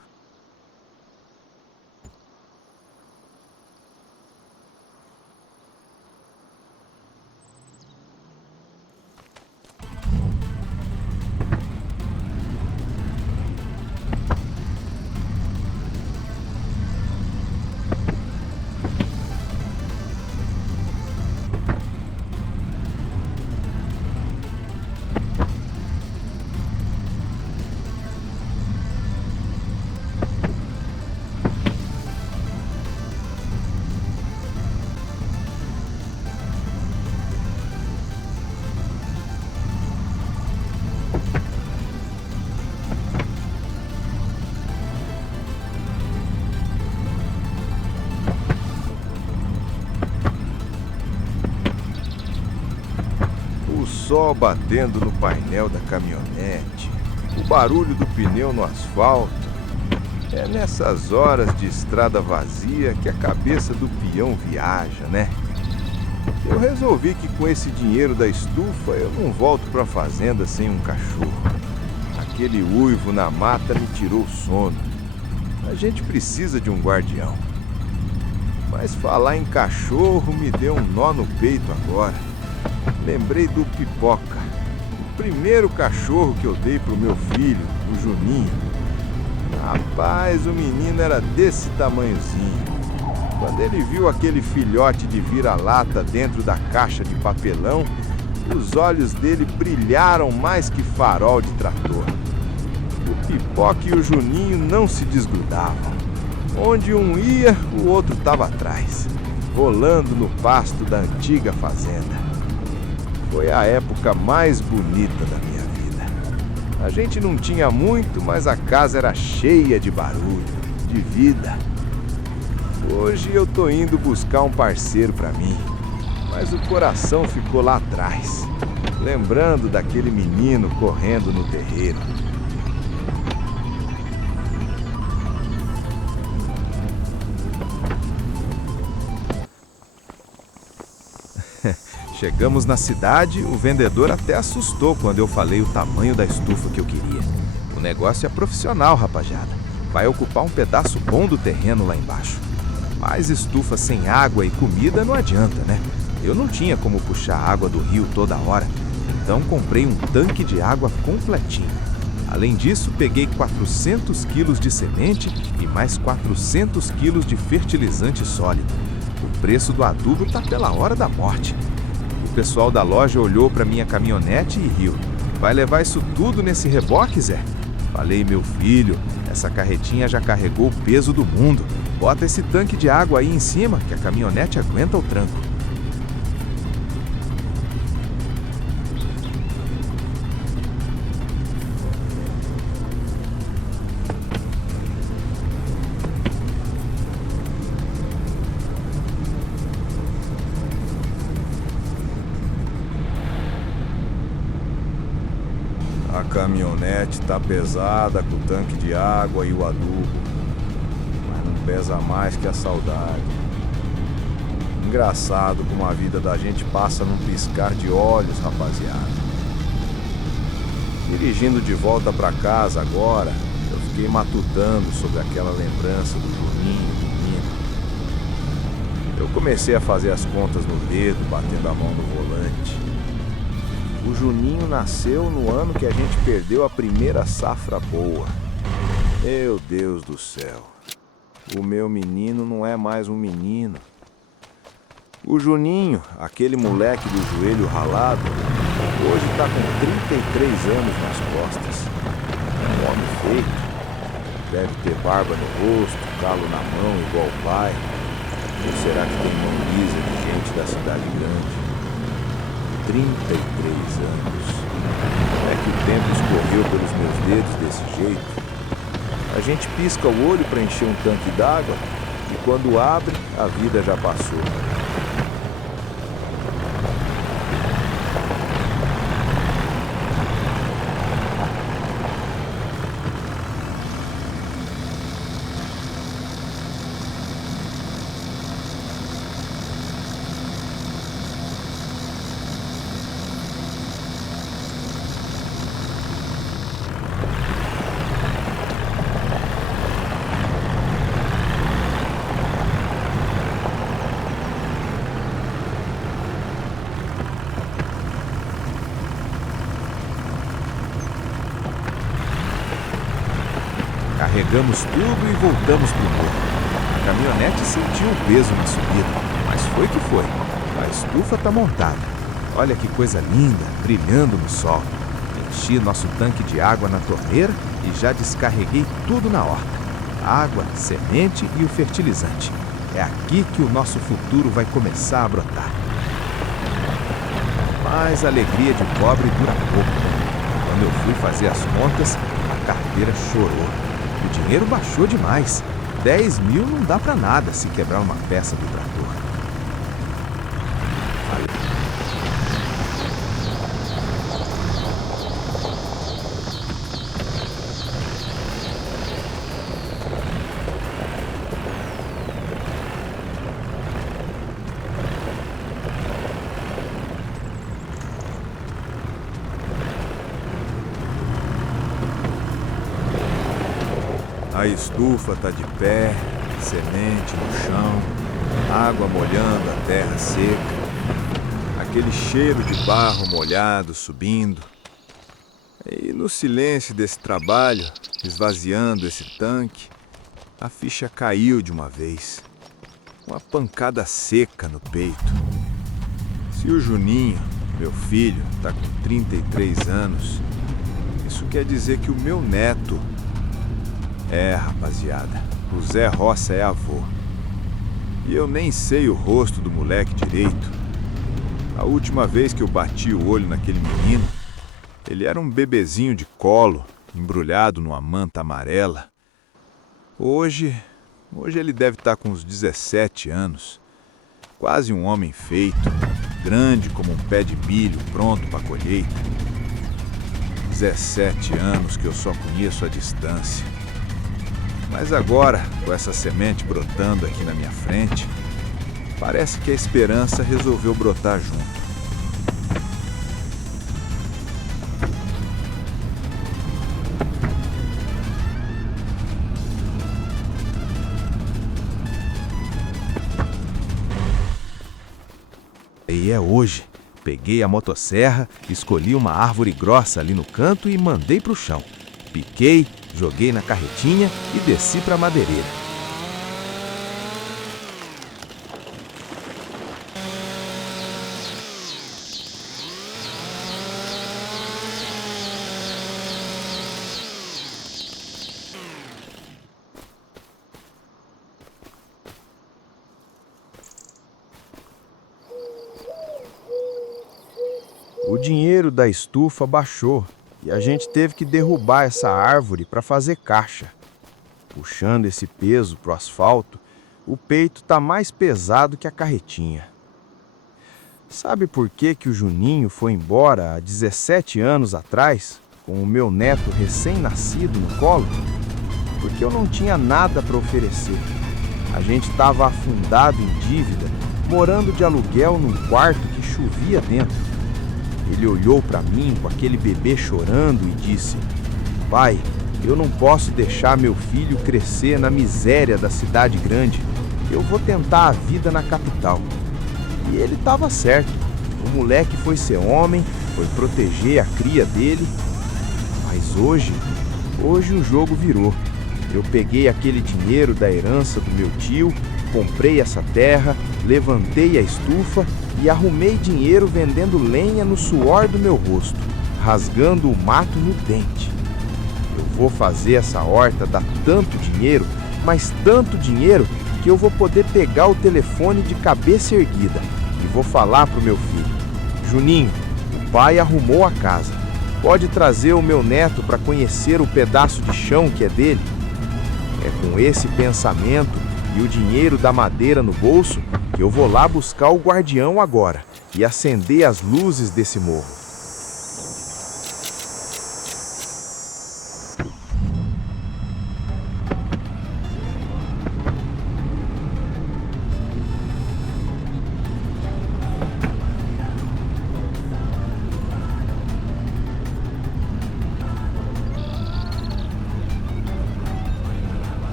Sol batendo no painel da caminhonete, o barulho do pneu no asfalto. É nessas horas de estrada vazia que a cabeça do peão viaja, né? Eu resolvi que com esse dinheiro da estufa eu não volto pra fazenda sem um cachorro. Aquele uivo na mata me tirou o sono. A gente precisa de um guardião. Mas falar em cachorro me deu um nó no peito agora. Lembrei do Pipoca, o primeiro cachorro que eu dei pro meu filho, o Juninho. Rapaz, o menino era desse tamanhozinho. Quando ele viu aquele filhote de vira-lata dentro da caixa de papelão, os olhos dele brilharam mais que farol de trator. O Pipoca e o Juninho não se desgrudavam. Onde um ia, o outro estava atrás, rolando no pasto da antiga fazenda. Foi a época mais bonita da minha vida. A gente não tinha muito, mas a casa era cheia de barulho, de vida. Hoje eu tô indo buscar um parceiro para mim, mas o coração ficou lá atrás, lembrando daquele menino correndo no terreiro. Chegamos na cidade, o vendedor até assustou quando eu falei o tamanho da estufa que eu queria. O negócio é profissional, rapaziada. Vai ocupar um pedaço bom do terreno lá embaixo. Mas estufa sem água e comida não adianta, né? Eu não tinha como puxar água do rio toda hora, então comprei um tanque de água completinho. Além disso, peguei 400 quilos de semente e mais 400 quilos de fertilizante sólido. O preço do adubo tá pela hora da morte. O pessoal da loja olhou para minha caminhonete e riu. Vai levar isso tudo nesse reboque, Zé? Falei, meu filho, essa carretinha já carregou o peso do mundo. Bota esse tanque de água aí em cima, que a caminhonete aguenta o tranco. A caminhonete tá pesada com o tanque de água e o adubo, mas não pesa mais que a saudade. Engraçado como a vida da gente passa num piscar de olhos, rapaziada. Dirigindo de volta pra casa agora, eu fiquei matutando sobre aquela lembrança do Juninho, menino. Eu comecei a fazer as contas no dedo, batendo a mão no volante. O Juninho nasceu no ano que a gente perdeu a primeira safra boa. Meu Deus do céu. O meu menino não é mais um menino. O Juninho, aquele moleque do joelho ralado, hoje tá com 33 anos nas costas. Um homem feito. Deve ter barba no rosto, calo na mão igual o pai. Ou será que tem mão lisa de gente da cidade grande? 33 anos. É que o tempo escorreu pelos meus dedos desse jeito. A gente pisca o olho para encher um tanque d'água e quando abre, a vida já passou. Carregamos tudo e voltamos pro morro. A caminhonete sentiu o peso na subida, mas foi que foi. A estufa tá montada. Olha que coisa linda, brilhando no sol. Enchi nosso tanque de água na torneira e já descarreguei tudo na horta. Água, semente e o fertilizante. É aqui que o nosso futuro vai começar a brotar. Mas a alegria de pobre dura pouco. Quando eu fui fazer as contas, a carteira chorou. O dinheiro baixou demais. 10 mil não dá pra nada se quebrar uma peça do trator. A estufa tá de pé, semente no chão, água molhando a terra seca, aquele cheiro de barro molhado subindo. E no silêncio desse trabalho, esvaziando esse tanque, a ficha caiu de uma vez. Uma pancada seca no peito. Se o Juninho, meu filho, tá com 33 anos, isso quer dizer que o meu neto... rapaziada, o Zé Roça é avô. E eu nem sei o rosto do moleque direito. A última vez que eu bati o olho naquele menino, ele era um bebezinho de colo, embrulhado numa manta amarela. Hoje ele deve estar com uns 17 anos. Quase um homem feito, grande como um pé de milho pronto para a colheita. 17 anos que eu só conheço à distância. Mas agora, com essa semente brotando aqui na minha frente, parece que a esperança resolveu brotar junto. que é hoje. Peguei a motosserra, escolhi uma árvore grossa ali no canto e mandei pro chão. Piquei, joguei na carretinha e desci para a madeireira. O dinheiro da estufa baixou e a gente teve que derrubar essa árvore para fazer caixa. Puxando esse peso pro asfalto, o peito tá mais pesado que a carretinha. Sabe por que que o Juninho foi embora há 17 anos atrás, com o meu neto recém-nascido no colo? Porque eu não tinha nada para oferecer. A gente estava afundado em dívida, morando de aluguel num quarto que chovia dentro. Ele olhou para mim com aquele bebê chorando e disse: "Pai, eu não posso deixar meu filho crescer na miséria da cidade grande. Eu vou tentar a vida na capital." E ele estava certo. O moleque foi ser homem, foi proteger a cria dele. Mas hoje o jogo virou. Eu peguei aquele dinheiro da herança do meu tio, comprei essa terra, levantei a estufa e arrumei dinheiro vendendo lenha no suor do meu rosto, rasgando o mato no dente. Eu vou fazer essa horta dar tanto dinheiro, mas tanto dinheiro, que eu vou poder pegar o telefone de cabeça erguida e vou falar pro meu filho: "Juninho, o pai arrumou a casa. Pode trazer o meu neto para conhecer o pedaço de chão que é dele?" É com esse pensamento e o dinheiro da madeira no bolso que eu vou lá buscar o guardião agora e acender as luzes desse morro.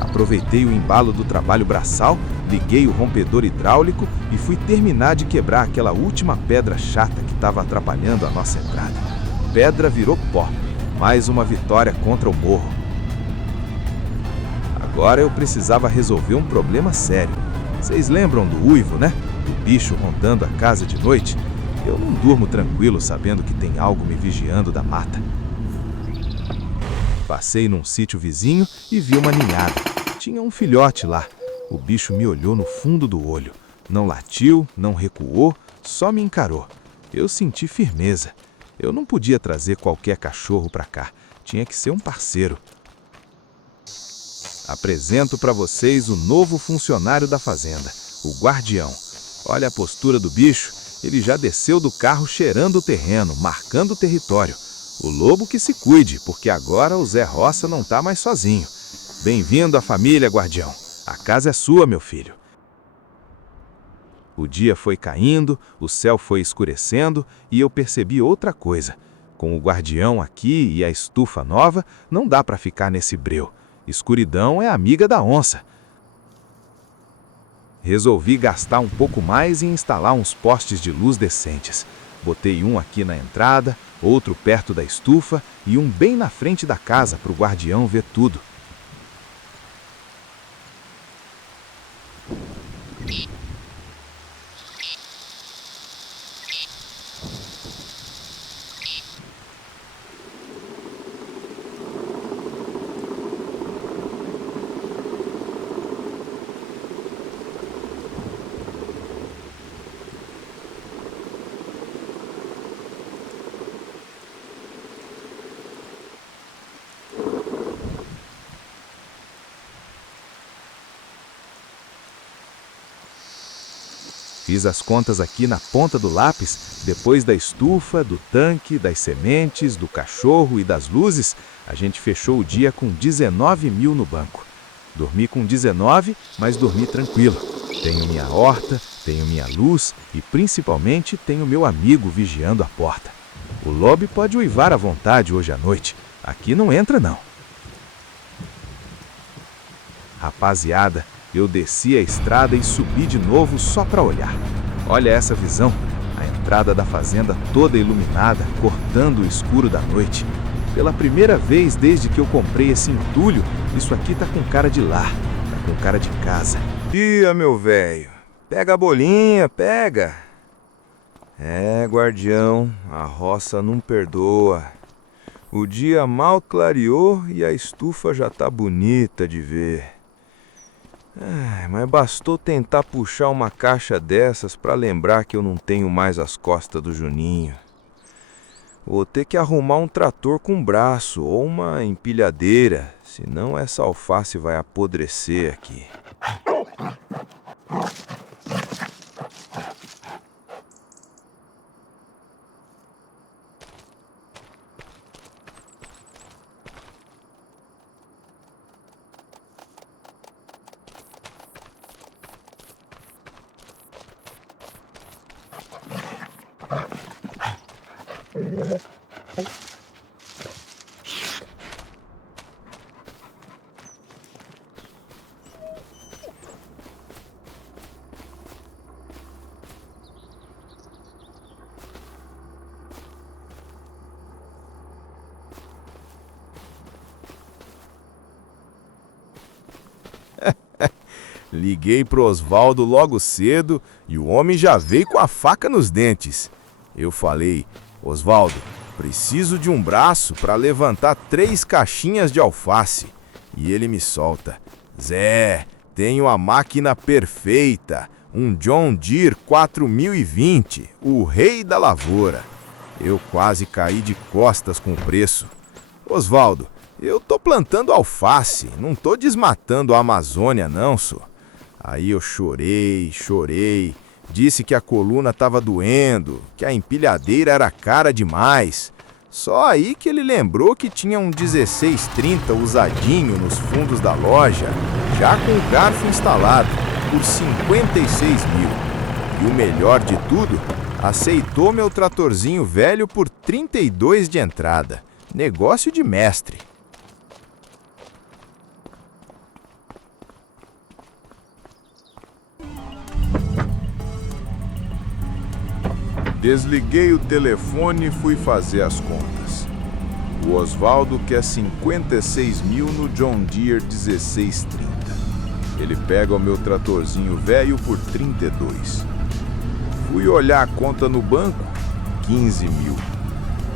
Aproveitei o embalo do trabalho braçal, liguei o rompedor hidráulico e fui terminar de quebrar aquela última pedra chata que estava atrapalhando a nossa entrada. Pedra virou pó. Mais uma vitória contra o morro. Agora eu precisava resolver um problema sério. Vocês lembram do uivo, né? Do bicho rondando a casa de noite? Eu não durmo tranquilo sabendo que tem algo me vigiando da mata. Passei num sítio vizinho e vi uma ninhada. Tinha um filhote lá. O bicho me olhou no fundo do olho. Não latiu, não recuou, só me encarou. Eu senti firmeza. Eu não podia trazer qualquer cachorro para cá. Tinha que ser um parceiro. Apresento para vocês o novo funcionário da fazenda, o guardião. Olha a postura do bicho. Ele já desceu do carro cheirando o terreno, marcando o território. O lobo que se cuide, porque agora o Zé Roça não tá mais sozinho. Bem-vindo à família, guardião. A casa é sua, meu filho. O dia foi caindo, o céu foi escurecendo e eu percebi outra coisa. Com o guardião aqui e a estufa nova, não dá para ficar nesse breu. Escuridão é amiga da onça. Resolvi gastar um pouco mais e instalar uns postes de luz decentes. Botei um aqui na entrada, outro perto da estufa e um bem na frente da casa para o guardião ver tudo. Fiz as contas aqui na ponta do lápis, depois da estufa, do tanque, das sementes, do cachorro e das luzes, a gente fechou o dia com 19 mil no banco. Dormi com 19, mas dormi tranquilo. Tenho minha horta, tenho minha luz e principalmente tenho meu amigo vigiando a porta. O lobo pode uivar à vontade hoje à noite. Aqui não entra não. Rapaziada, Eu desci a estrada e subi de novo só para olhar. Olha essa visão, a entrada da fazenda toda iluminada, cortando o escuro da noite. Pela primeira vez desde que eu comprei esse entulho, isso aqui tá com cara de lar, tá com cara de casa. Tia, meu velho, pega a bolinha, pega. É, guardião, a roça não perdoa. O dia mal clareou e a estufa já tá bonita de ver. Mas bastou tentar puxar uma caixa dessas para lembrar que eu não tenho mais as costas do Juninho. Vou ter que arrumar um trator com braço ou uma empilhadeira, senão essa alface vai apodrecer aqui. Liguei pro Osvaldo logo cedo e o homem já veio com a faca nos dentes. Eu falei: Osvaldo, preciso de um braço para levantar 3 caixinhas de alface. E ele me solta: Zé, tenho a máquina perfeita, um John Deere 4020, o rei da lavoura. Eu quase caí de costas com o preço. Osvaldo, eu tô plantando alface, não tô desmatando a Amazônia não, só. Aí eu chorei, disse que a coluna tava doendo, que a empilhadeira era cara demais. Só aí que ele lembrou que tinha um 1630 usadinho nos fundos da loja, já com o garfo instalado, por 56 mil. E o melhor de tudo, aceitou meu tratorzinho velho por 32 de entrada. Negócio de mestre. Desliguei o telefone e fui fazer as contas. O Osvaldo quer 56 mil no John Deere 1630. Ele pega o meu tratorzinho velho por 32. Fui olhar a conta no banco, 15 mil.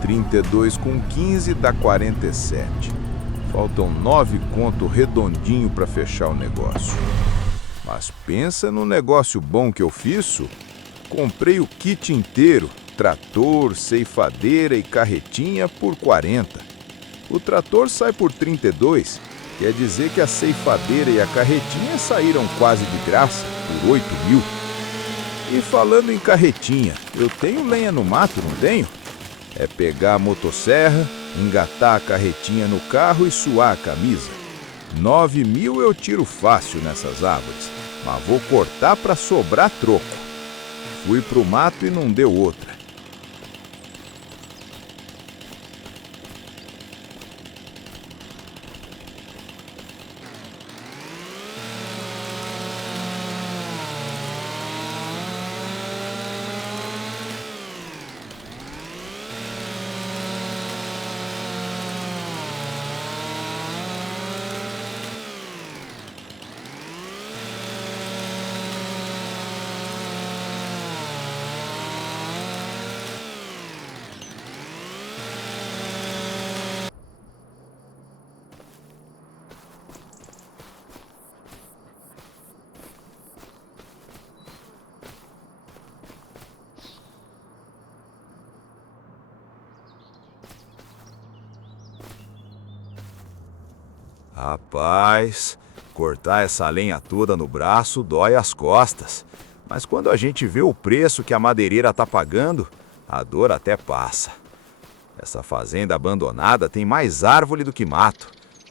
32 com 15 dá 47. Faltam 9 conto redondinho para fechar o negócio. Mas pensa no negócio bom que eu fiz. Comprei o kit inteiro, trator, ceifadeira e carretinha por 40. O trator sai por 32, quer dizer que a ceifadeira e a carretinha saíram quase de graça, por 8 mil. E falando em carretinha, eu tenho lenha no mato, não tenho? É pegar a motosserra, engatar a carretinha no carro e suar a camisa. 9 mil eu tiro fácil nessas árvores, mas vou cortar para sobrar troco. Fui pro mato e não deu outra. Rapaz, cortar essa lenha toda no braço dói as costas. Mas quando a gente vê o preço que a madeireira tá pagando, a dor até passa. Essa fazenda abandonada tem mais árvore do que mato.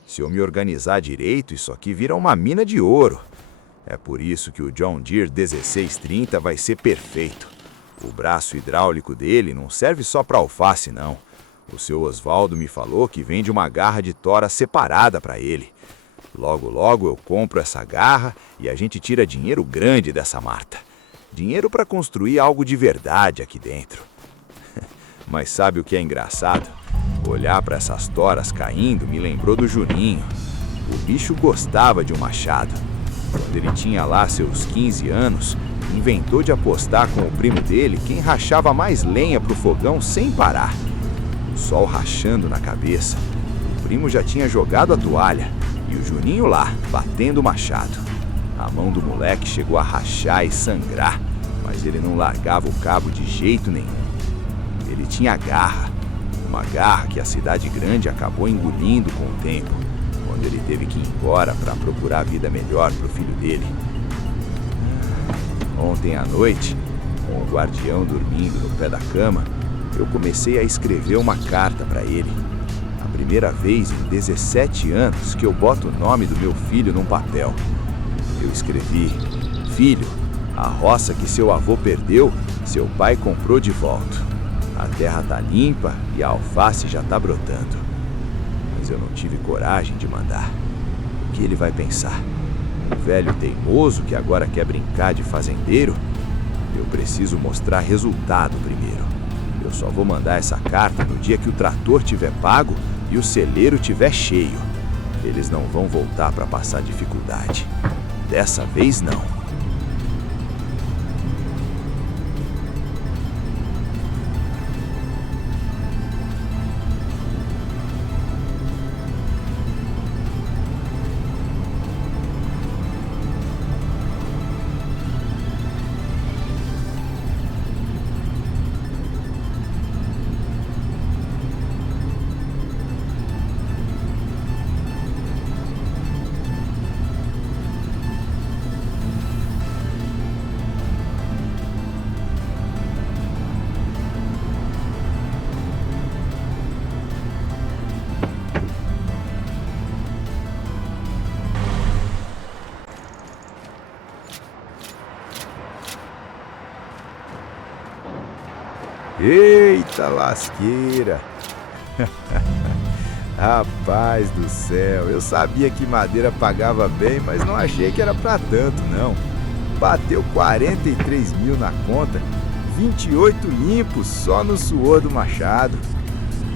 Se eu me organizar direito, isso aqui vira uma mina de ouro. É por isso que o John Deere 1630 vai ser perfeito. O braço hidráulico dele não serve só para alface, não. O seu Osvaldo me falou que vende uma garra de tora separada para ele. Logo, logo eu compro essa garra e a gente tira dinheiro grande dessa Marta. Dinheiro para construir algo de verdade aqui dentro. Mas sabe o que é engraçado? Olhar para essas toras caindo me lembrou do Juninho. O bicho gostava de um machado. Quando ele tinha lá seus 15 anos, inventou de apostar com o primo dele quem rachava mais lenha pro fogão sem parar. O sol rachando na cabeça. O primo já tinha jogado a toalha e o Juninho lá, batendo o machado. A mão do moleque chegou a rachar e sangrar, mas ele não largava o cabo de jeito nenhum. Ele tinha garra, uma garra que a cidade grande acabou engolindo com o tempo, quando ele teve que ir embora para procurar vida melhor para o filho dele. Ontem à noite, com o guardião dormindo no pé da cama, eu comecei a escrever uma carta para ele. A primeira vez em 17 anos que eu boto o nome do meu filho num papel. Eu escrevi: filho, a roça que seu avô perdeu, seu pai comprou de volta. A terra tá limpa e a alface já tá brotando. Mas eu não tive coragem de mandar. O que ele vai pensar? Um velho teimoso que agora quer brincar de fazendeiro? Eu preciso mostrar resultado primeiro. Eu só vou mandar essa carta no dia que o trator tiver pago e o celeiro tiver cheio. Eles não vão voltar para passar dificuldade. Dessa vez não. Eita lasqueira! Rapaz do céu, eu sabia que madeira pagava bem, mas não achei que era pra tanto, não. Bateu 43 mil na conta, 28 limpos só no suor do machado.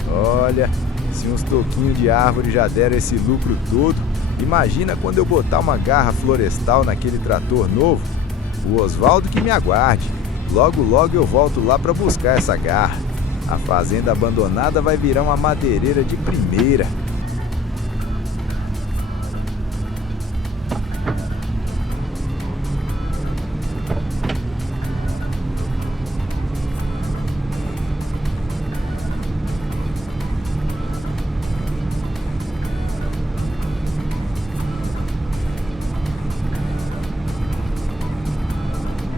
Olha, se uns toquinhos de árvore já deram esse lucro todo, imagina quando eu botar uma garra florestal naquele trator novo. O Oswaldo que me aguarde. Logo, logo eu volto lá para buscar essa garra. A fazenda abandonada vai virar uma madeireira de primeira.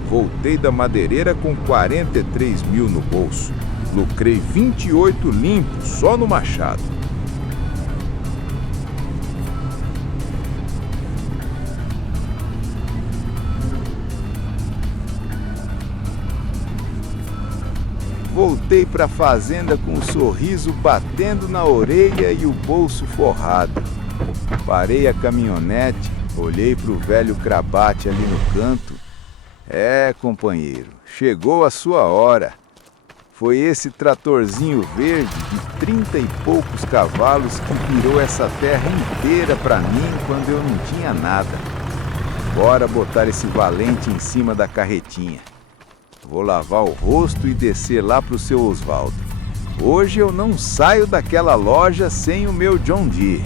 Voltei da madeireira com 43 mil no bolso. Lucrei 28 limpos só no machado. Voltei para a fazenda com um sorriso batendo na orelha e o bolso forrado. Parei a caminhonete, olhei para o velho crabate ali no canto. É, companheiro, chegou a sua hora. Foi esse tratorzinho verde de 30 e poucos cavalos que virou essa terra inteira para mim quando eu não tinha nada. Bora botar esse valente em cima da carretinha. Vou lavar o rosto e descer lá pro seu Oswaldo. Hoje eu não saio daquela loja sem o meu John Deere.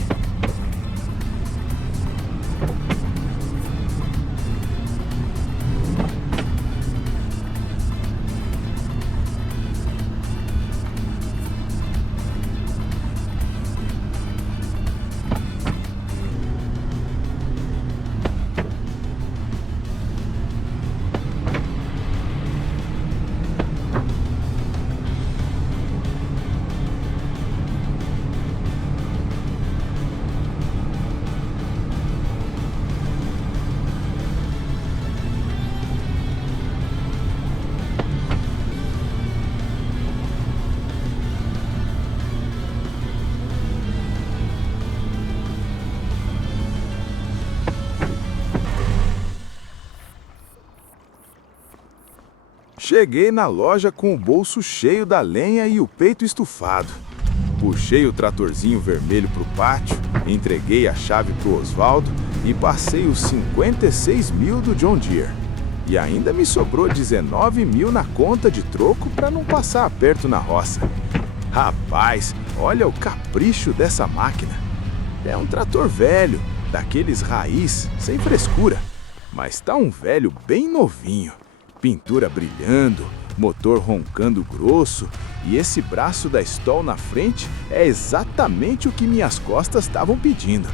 Cheguei na loja com o bolso cheio da lenha e o peito estufado. Puxei o tratorzinho vermelho pro pátio, entreguei a chave pro Oswaldo e passei os 56 mil do John Deere. E ainda me sobrou 19 mil na conta de troco para não passar aperto na roça. Rapaz, olha o capricho dessa máquina. É um trator velho, daqueles raiz, sem frescura. Mas tá um velho bem novinho. Pintura brilhando, motor roncando grosso, e esse braço da Stoll na frente é exatamente o que minhas costas estavam pedindo.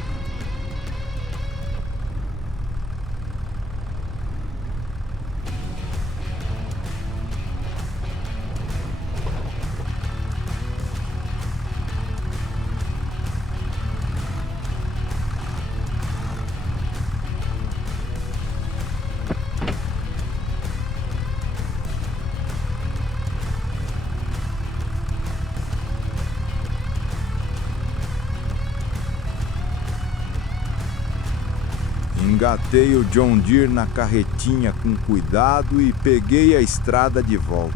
Engatei o John Deere na carretinha com cuidado e peguei a estrada de volta.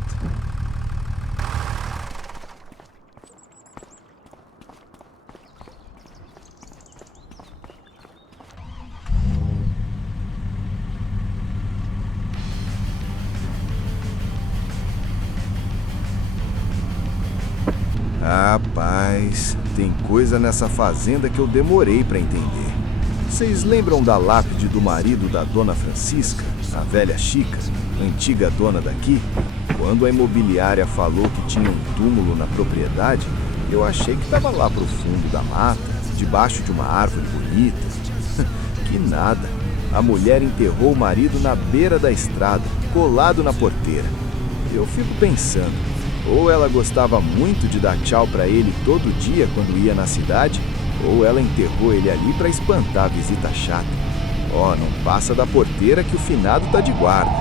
Rapaz, tem coisa nessa fazenda que eu demorei para entender. Vocês lembram da lápide do marido da dona Francisca, a velha Chica, antiga dona daqui? Quando a imobiliária falou que tinha um túmulo na propriedade, eu achei que estava lá pro fundo da mata, debaixo de uma árvore bonita. Que nada. A mulher enterrou o marido na beira da estrada, colado na porteira. Eu fico pensando, ou ela gostava muito de dar tchau para ele todo dia quando ia na cidade, ou ela enterrou ele ali para espantar a visita chata. Ó, não passa da porteira que o finado tá de guarda.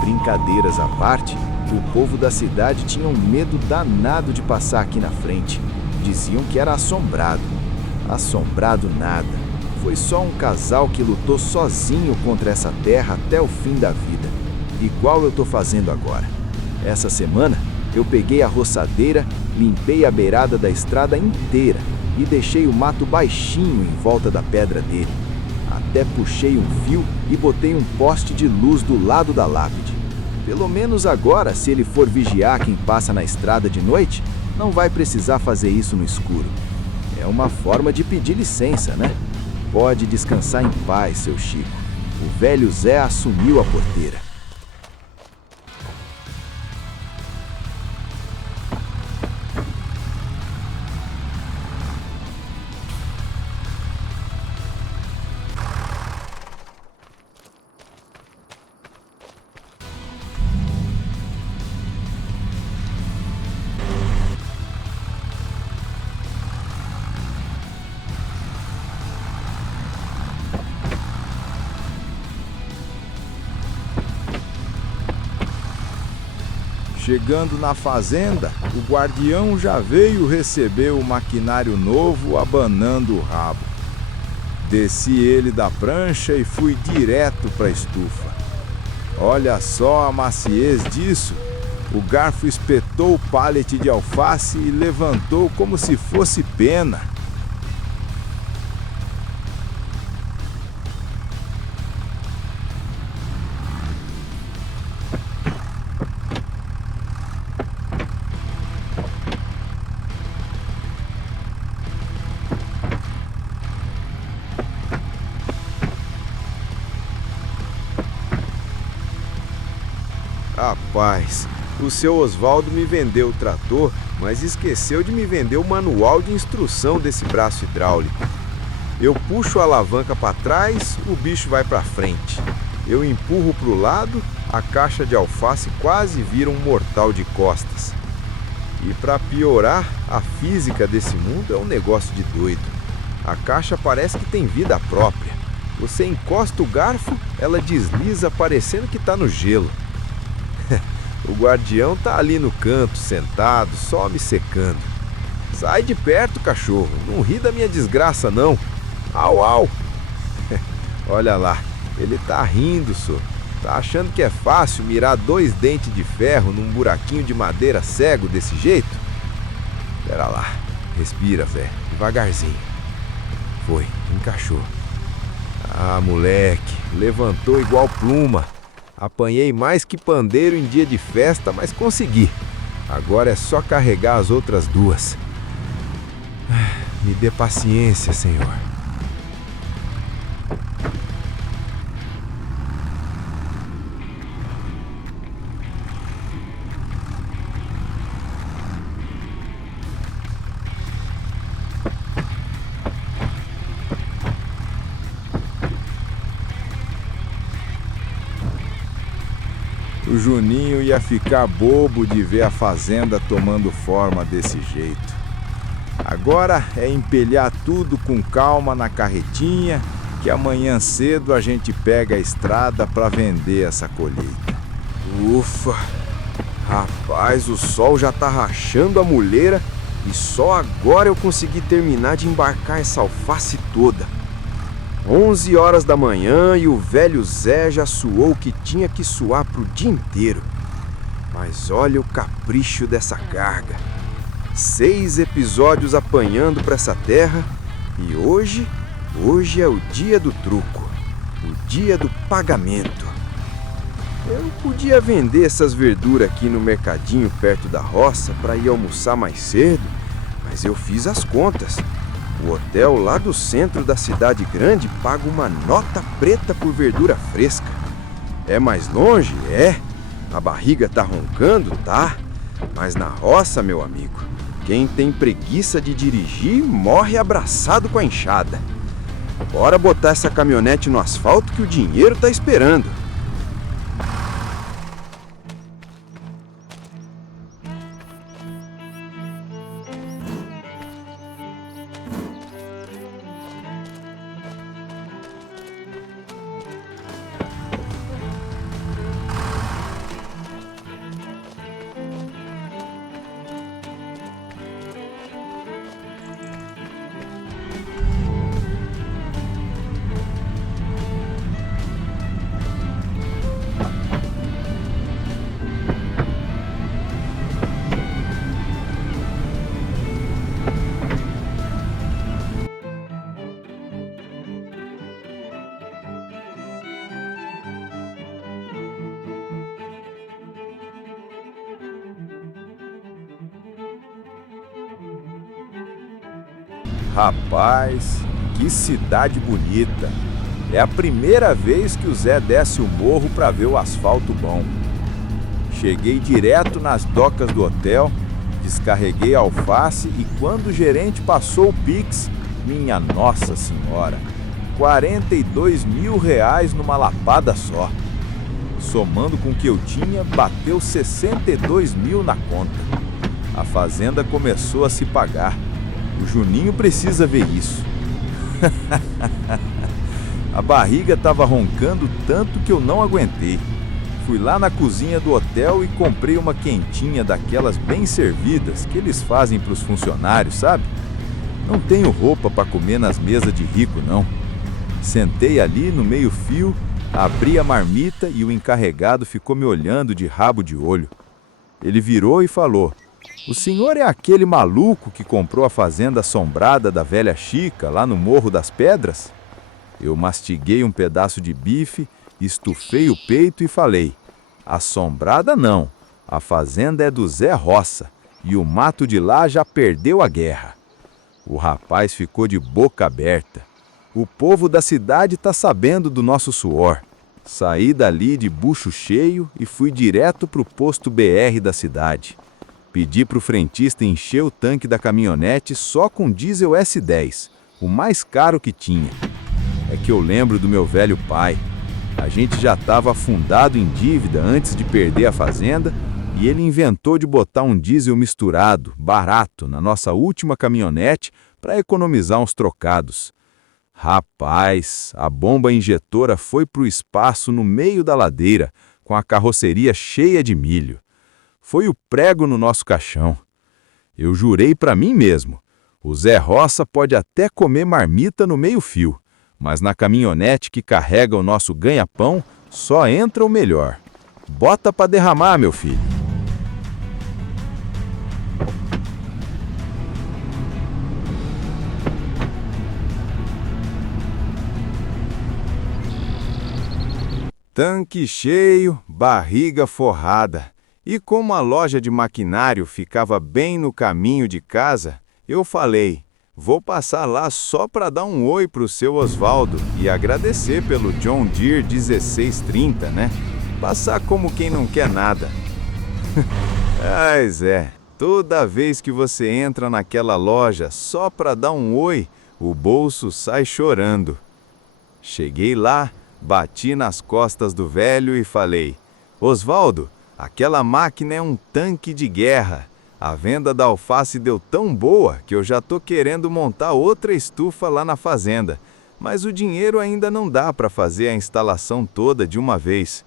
Brincadeiras à parte, o povo da cidade tinha um medo danado de passar aqui na frente. Diziam que era assombrado. Assombrado nada. Foi só um casal que lutou sozinho contra essa terra até o fim da vida. Igual eu tô fazendo agora. Essa semana, eu peguei a roçadeira, limpei a beirada da estrada inteira e deixei o mato baixinho em volta da pedra dele. Até puxei um fio e botei um poste de luz do lado da lápide. Pelo menos agora, se ele for vigiar quem passa na estrada de noite, não vai precisar fazer isso no escuro. É uma forma de pedir licença, né? Pode descansar em paz, seu Chico. O velho Zé assumiu a porteira. Chegando na fazenda, o guardião já veio receber o maquinário novo abanando o rabo. Desci ele da prancha e fui direto para a estufa. Olha só a maciez disso. O garfo espetou o pallet de alface e levantou como se fosse pena. Rapaz, o seu Oswaldo me vendeu o trator, mas esqueceu de me vender o manual de instrução desse braço hidráulico. Eu puxo a alavanca para trás, o bicho vai para frente. Eu empurro para o lado, a caixa de alface quase vira um mortal de costas. E para piorar, a física desse mundo é um negócio de doido. A caixa parece que tem vida própria. Você encosta o garfo, ela desliza parecendo que está no gelo. O guardião tá ali no canto, sentado, só me secando. Sai de perto, cachorro. Não ri da minha desgraça, não. Au, au. Olha lá, ele tá rindo, só. Tá achando que é fácil mirar 2 dentes de ferro num buraquinho de madeira cego desse jeito? Pera lá, respira, Zé, devagarzinho. Foi, encaixou. Ah, moleque, levantou igual pluma. Apanhei mais que pandeiro em dia de festa, mas consegui. Agora é só carregar as outras 2. Me dê paciência, Senhor. O Juninho ia ficar bobo de ver a fazenda tomando forma desse jeito. Agora é empelhar tudo com calma na carretinha, que amanhã cedo a gente pega a estrada para vender essa colheita. Ufa! Rapaz, o sol já tá rachando a muleira e só agora eu consegui terminar de embarcar essa alface toda. 11 horas da manhã e o velho Zé já suou o que tinha que suar pro dia inteiro. Mas olha o capricho dessa carga. 6 episódios apanhando pra essa terra e hoje é o dia do truco, o dia do pagamento. Eu podia vender essas verduras aqui no mercadinho perto da roça para ir almoçar mais cedo, mas eu fiz as contas. O hotel lá do centro da cidade grande paga uma nota preta por verdura fresca. É mais longe? É. A barriga tá roncando? Tá. Mas na roça, meu amigo, quem tem preguiça de dirigir morre abraçado com a enxada. Bora botar essa caminhonete no asfalto que o dinheiro tá esperando. Rapaz, que cidade bonita. É a primeira vez que o Zé desce o morro para ver o asfalto bom. Cheguei direto nas docas do hotel, descarreguei a alface e quando o gerente passou o Pix, minha Nossa Senhora, R$42 mil numa lapada só. Somando com o que eu tinha, bateu 62 mil na conta. A fazenda começou a se pagar. O Juninho precisa ver isso. A barriga estava roncando tanto que eu não aguentei. Fui lá na cozinha do hotel e comprei uma quentinha daquelas bem servidas que eles fazem para os funcionários, sabe? Não tenho roupa para comer nas mesas de rico, não. Sentei ali no meio-fio, abri a marmita e o encarregado ficou me olhando de rabo de olho. Ele virou e falou: "O senhor é aquele maluco que comprou a fazenda assombrada da velha Chica, lá no Morro das Pedras?" Eu mastiguei um pedaço de bife, estufei o peito e falei: "Assombrada não, a fazenda é do Zé Roça, e o mato de lá já perdeu a guerra." O rapaz ficou de boca aberta. O povo da cidade está sabendo do nosso suor. Saí dali de bucho cheio e fui direto para o posto BR da cidade. Pedi para o frentista encher o tanque da caminhonete só com diesel S10, o mais caro que tinha. É que eu lembro do meu velho pai. A gente já estava afundado em dívida antes de perder a fazenda e ele inventou de botar um diesel misturado, barato, na nossa última caminhonete para economizar uns trocados. Rapaz, a bomba injetora foi para o espaço no meio da ladeira, com a carroceria cheia de milho. Foi o prego no nosso caixão. Eu jurei para mim mesmo: o Zé Roça pode até comer marmita no meio-fio, mas na caminhonete que carrega o nosso ganha-pão Só entra o melhor. Bota pra derramar, meu filho. Tanque cheio, barriga forrada. E como a loja de maquinário ficava bem no caminho de casa, eu falei, vou passar lá só para dar um oi pro seu Osvaldo e agradecer pelo John Deere 1630, né? Passar como quem não quer nada. Mas toda vez que você entra naquela loja só para dar um oi, o bolso sai chorando. Cheguei lá, bati nas costas do velho e falei, Osvaldo, aquela máquina é um tanque de guerra. A venda da alface deu tão boa que eu já tô querendo montar outra estufa lá na fazenda, mas o dinheiro ainda não dá para fazer a instalação toda de uma vez.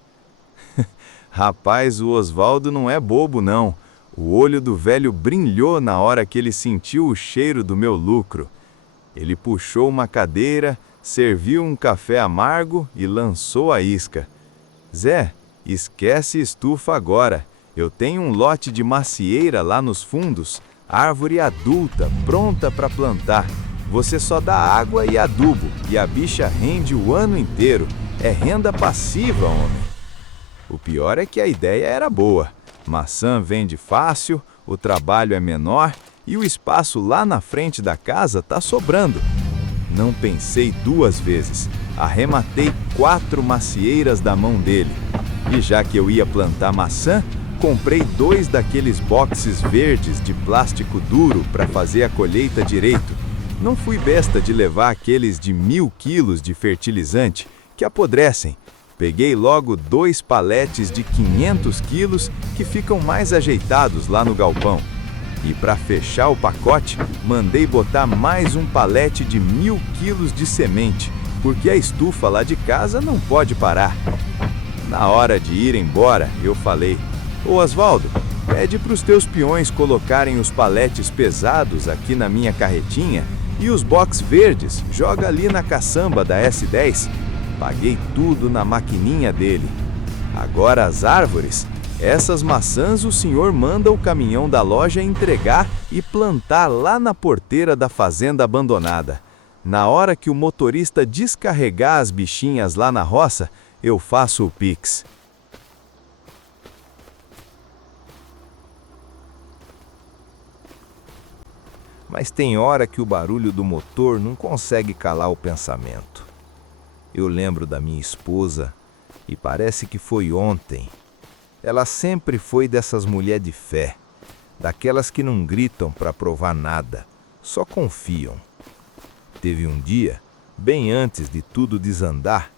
Rapaz, o Osvaldo não é bobo não. O olho do velho brilhou na hora que ele sentiu o cheiro do meu lucro. Ele puxou uma cadeira, serviu um café amargo e lançou a isca. Zé, esquece estufa agora. Eu tenho um lote de macieira lá nos fundos, árvore adulta, pronta para plantar. Você só dá água e adubo, e a bicha rende o ano inteiro. É renda passiva, homem. O pior é que a ideia era boa. Maçã vende fácil, o trabalho é menor e o espaço lá na frente da casa tá sobrando. Não pensei duas vezes. Arrematei 4 macieiras da mão dele. E já que eu ia plantar maçã, comprei 2 daqueles boxes verdes de plástico duro para fazer a colheita direito. Não fui besta de levar aqueles de 1000 quilos de fertilizante, que apodrecem. Peguei logo 2 paletes de 500 quilos que ficam mais ajeitados lá no galpão. E para fechar o pacote, mandei botar mais um palete de 1000 quilos de semente, porque a estufa lá de casa não pode parar. Na hora de ir embora, eu falei, ô Osvaldo, pede para os teus peões colocarem os paletes pesados aqui na minha carretinha e os box verdes joga ali na caçamba da S10. Paguei tudo na maquininha dele. Agora as árvores, essas maçãs o senhor manda o caminhão da loja entregar e plantar lá na porteira da fazenda abandonada. Na hora que o motorista descarregar as bichinhas lá na roça, eu faço o Pix. Mas tem hora que o barulho do motor não consegue calar o pensamento. Eu lembro da minha esposa e parece que foi ontem. Ela sempre foi dessas mulheres de fé, daquelas que não gritam para provar nada, só confiam. Teve um dia, bem antes de tudo desandar,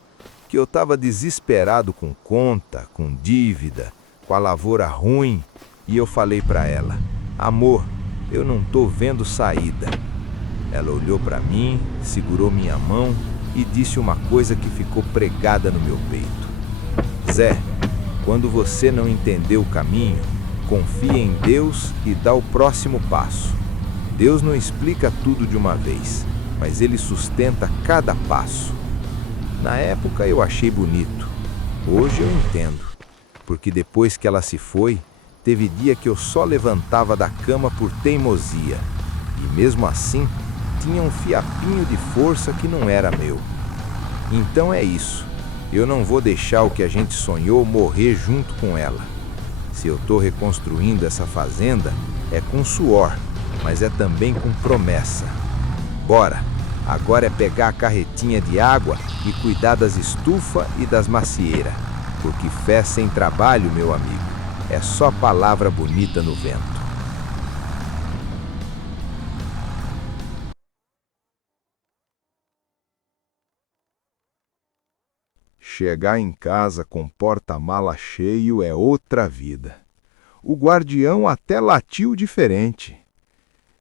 que eu estava desesperado com conta, com dívida, com a lavoura ruim, e eu falei para ela, amor, eu não tô vendo saída. Ela olhou para mim, segurou minha mão e disse uma coisa que ficou pregada no meu peito. Zé, quando você não entender o caminho, confia em Deus e dá o próximo passo. Deus não explica tudo de uma vez, mas Ele sustenta cada passo. Na época eu achei bonito. Hoje eu entendo, porque depois que ela se foi, teve dia que eu só levantava da cama por teimosia. E mesmo assim, tinha um fiapinho de força que não era meu. Então é isso. Eu não vou deixar o que a gente sonhou morrer junto com ela. Se eu estou reconstruindo essa fazenda, é com suor, mas é também com promessa. Bora! Agora é pegar a carretinha de água e cuidar das estufas e das macieiras. Porque fé sem trabalho, meu amigo, é só palavra bonita no vento. Chegar em casa com porta-mala cheio é outra vida. O guardião até latiu diferente.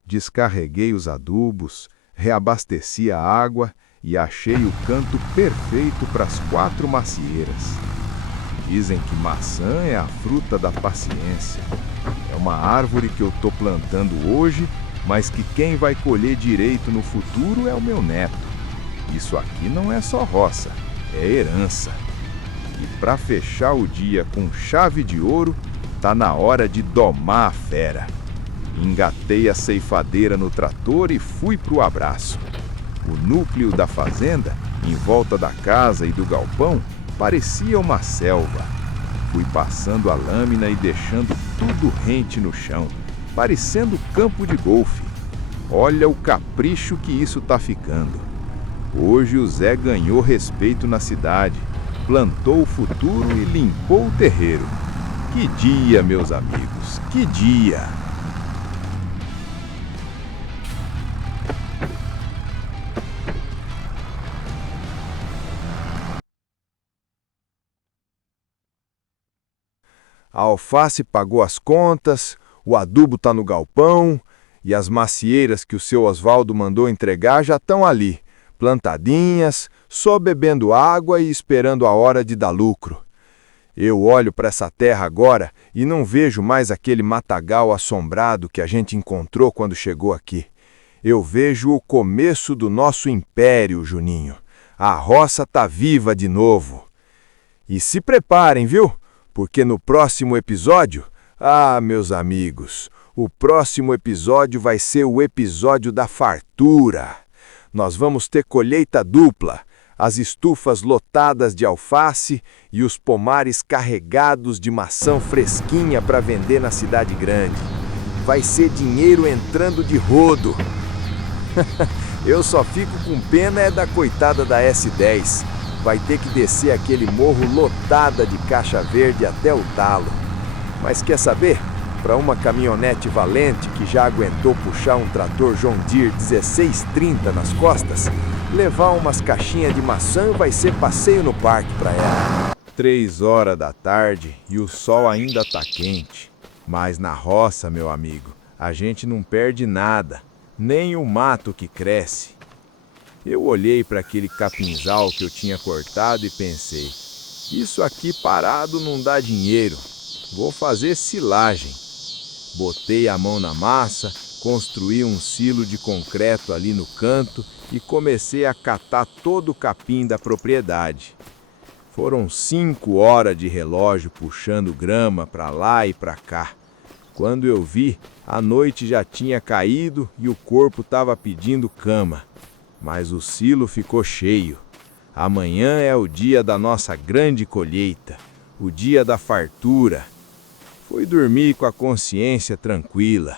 Descarreguei os adubos, reabasteci a água e achei o canto perfeito para as 4 macieiras. Dizem que maçã é a fruta da paciência. É uma árvore que eu estou plantando hoje, mas que quem vai colher direito no futuro é o meu neto. Isso aqui não é só roça, é herança. E para fechar o dia com chave de ouro, tá na hora de domar a fera. Engatei a ceifadeira no trator e fui pro abraço. O núcleo da fazenda, em volta da casa e do galpão, parecia uma selva. Fui passando a lâmina e deixando tudo rente no chão, parecendo campo de golfe. Olha o capricho que isso tá ficando. Hoje o Zé ganhou respeito na cidade, plantou o futuro e limpou o terreiro. Que dia, meus amigos, que dia! A alface pagou as contas, o adubo tá no galpão e as macieiras que o seu Oswaldo mandou entregar já estão ali, plantadinhas, só bebendo água e esperando a hora de dar lucro. Eu olho para essa terra agora e não vejo mais aquele matagal assombrado que a gente encontrou quando chegou aqui. Eu vejo o começo do nosso império, Juninho. A roça tá viva de novo. E se preparem, viu? Porque no próximo episódio, meus amigos, o próximo episódio vai ser o episódio da fartura. Nós vamos ter colheita dupla, as estufas lotadas de alface e os pomares carregados de maçã fresquinha para vender na cidade grande. Vai ser dinheiro entrando de rodo. Eu só fico com pena da coitada da S10. Vai ter que descer aquele morro lotada de caixa verde até o talo. Mas quer saber? Para uma caminhonete valente que já aguentou puxar um trator John Deere 1630 nas costas, levar umas caixinhas de maçã vai ser passeio no parque para ela. 3 horas da tarde e o sol ainda tá quente. Mas na roça, meu amigo, a gente não perde nada, nem o mato que cresce. Eu olhei para aquele capinzal que eu tinha cortado e pensei, isso aqui parado não dá dinheiro, vou fazer silagem. Botei a mão na massa, construí um silo de concreto ali no canto e comecei a catar todo o capim da propriedade. Foram 5 horas de relógio puxando grama para lá e para cá. Quando eu vi, a noite já tinha caído e o corpo estava pedindo cama. Mas o silo ficou cheio. Amanhã é o dia da nossa grande colheita, o dia da fartura. Fui dormir com a consciência tranquila.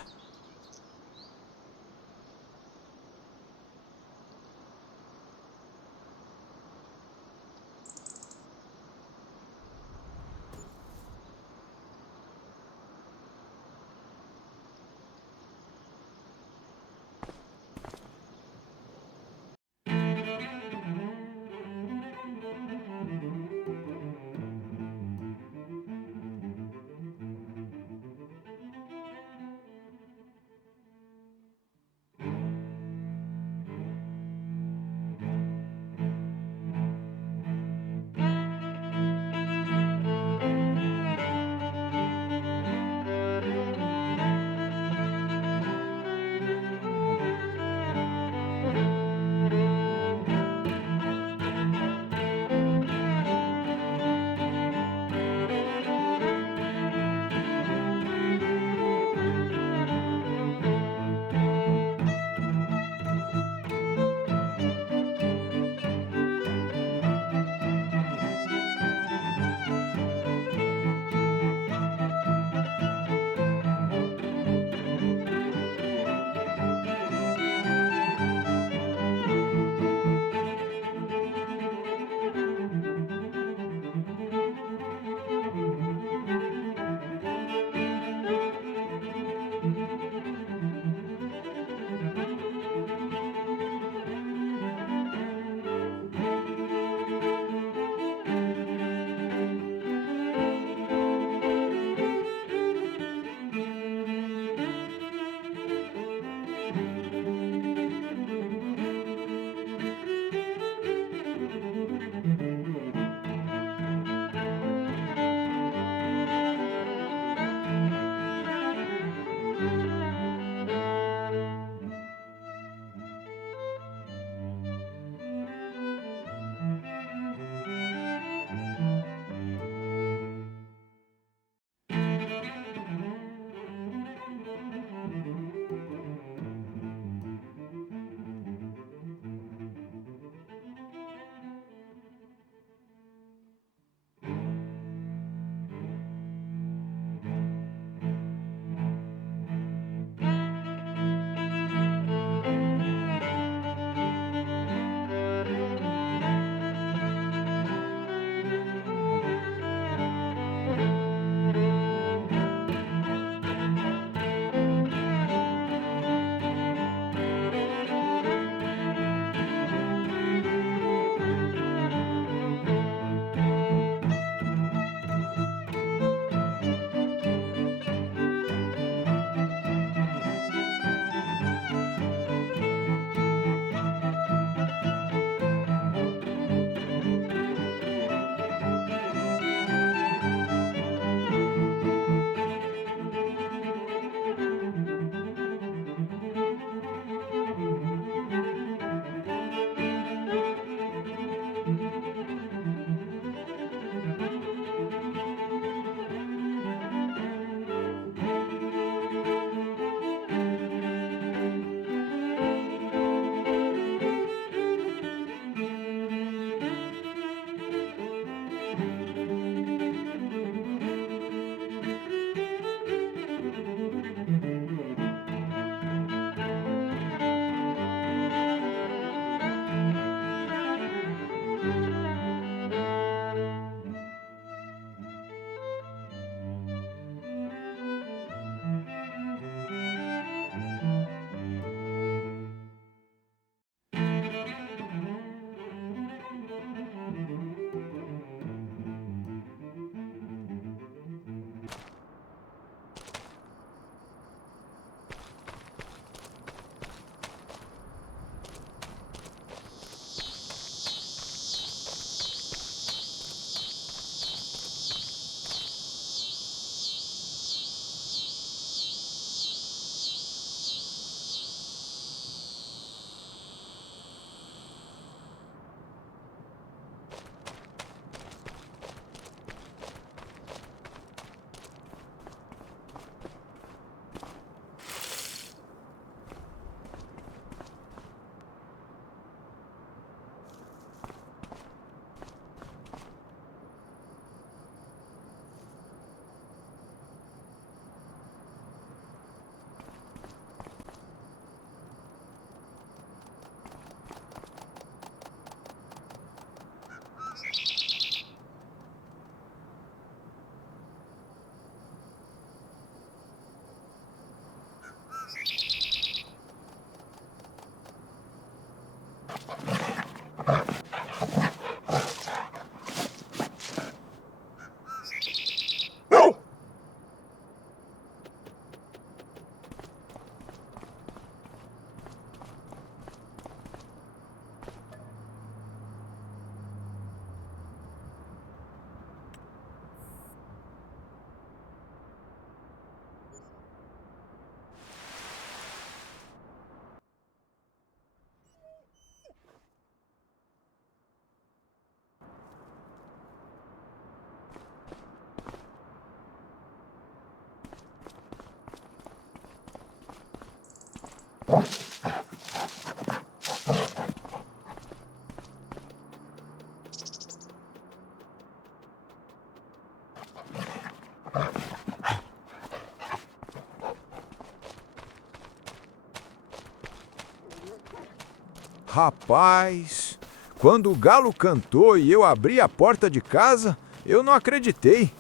Rapaz, quando o galo cantou e eu abri a porta de casa, eu não acreditei.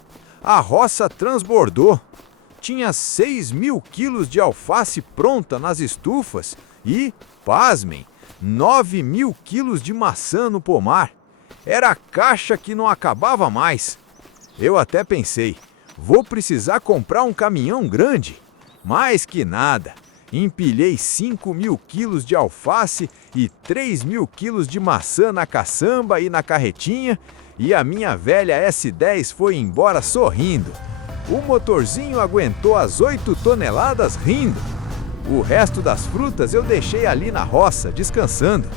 A roça transbordou. Tinha 6.000 quilos de alface pronta nas estufas e, pasmem, 9.000 quilos de maçã no pomar. Era a caixa que não acabava mais. Eu até pensei, vou precisar comprar um caminhão grande. Mais que nada. Empilhei 5.000 quilos de alface e 3.000 quilos de maçã na caçamba e na carretinha, e a minha velha S10 foi embora sorrindo. O motorzinho aguentou as 8 toneladas rindo. O resto das frutas eu deixei ali na roça, descansando.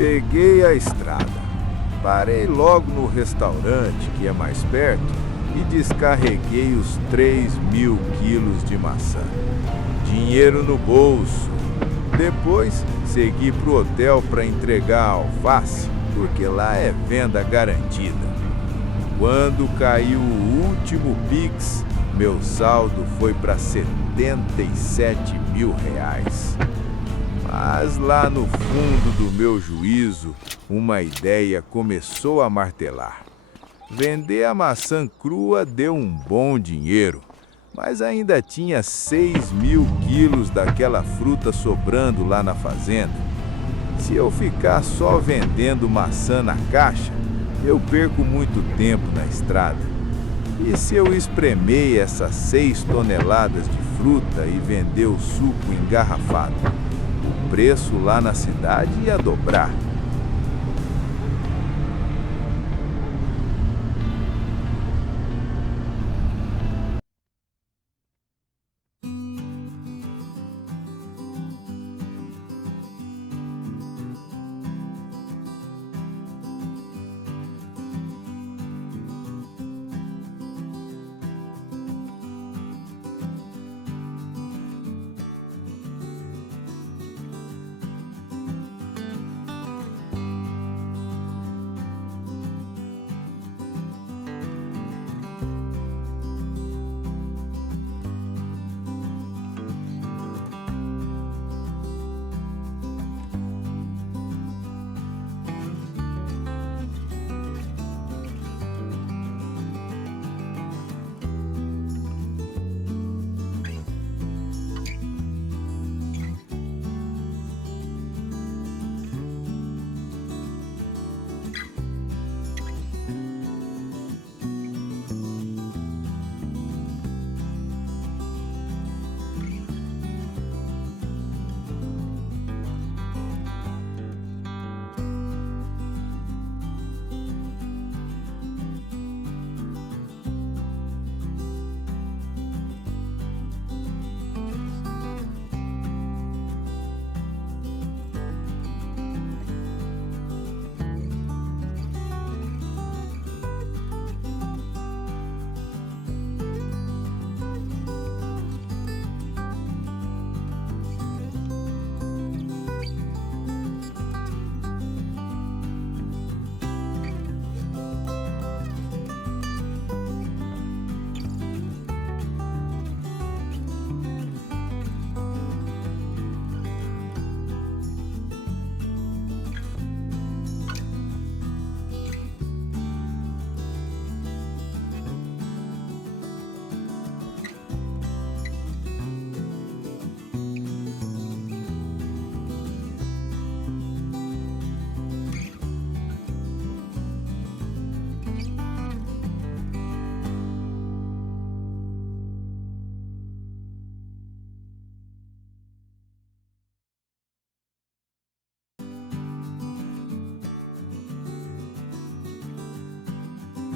Peguei a estrada. Parei logo no restaurante, que é mais perto, e descarreguei os 3.000 quilos de maçã. Dinheiro no bolso. Depois, segui pro hotel para entregar a alface, porque lá é venda garantida. Quando caiu o último Pix, meu saldo foi para 77 mil reais. Mas lá no fundo do meu juízo, uma ideia começou a martelar. Vender a maçã crua deu um bom dinheiro, mas ainda tinha 6.000 quilos daquela fruta sobrando lá na fazenda. Se eu ficar só vendendo maçã na caixa, eu perco muito tempo na estrada. E se eu espremer essas 6 toneladas de fruta e vender o suco engarrafado? O preço lá na cidade ia dobrar.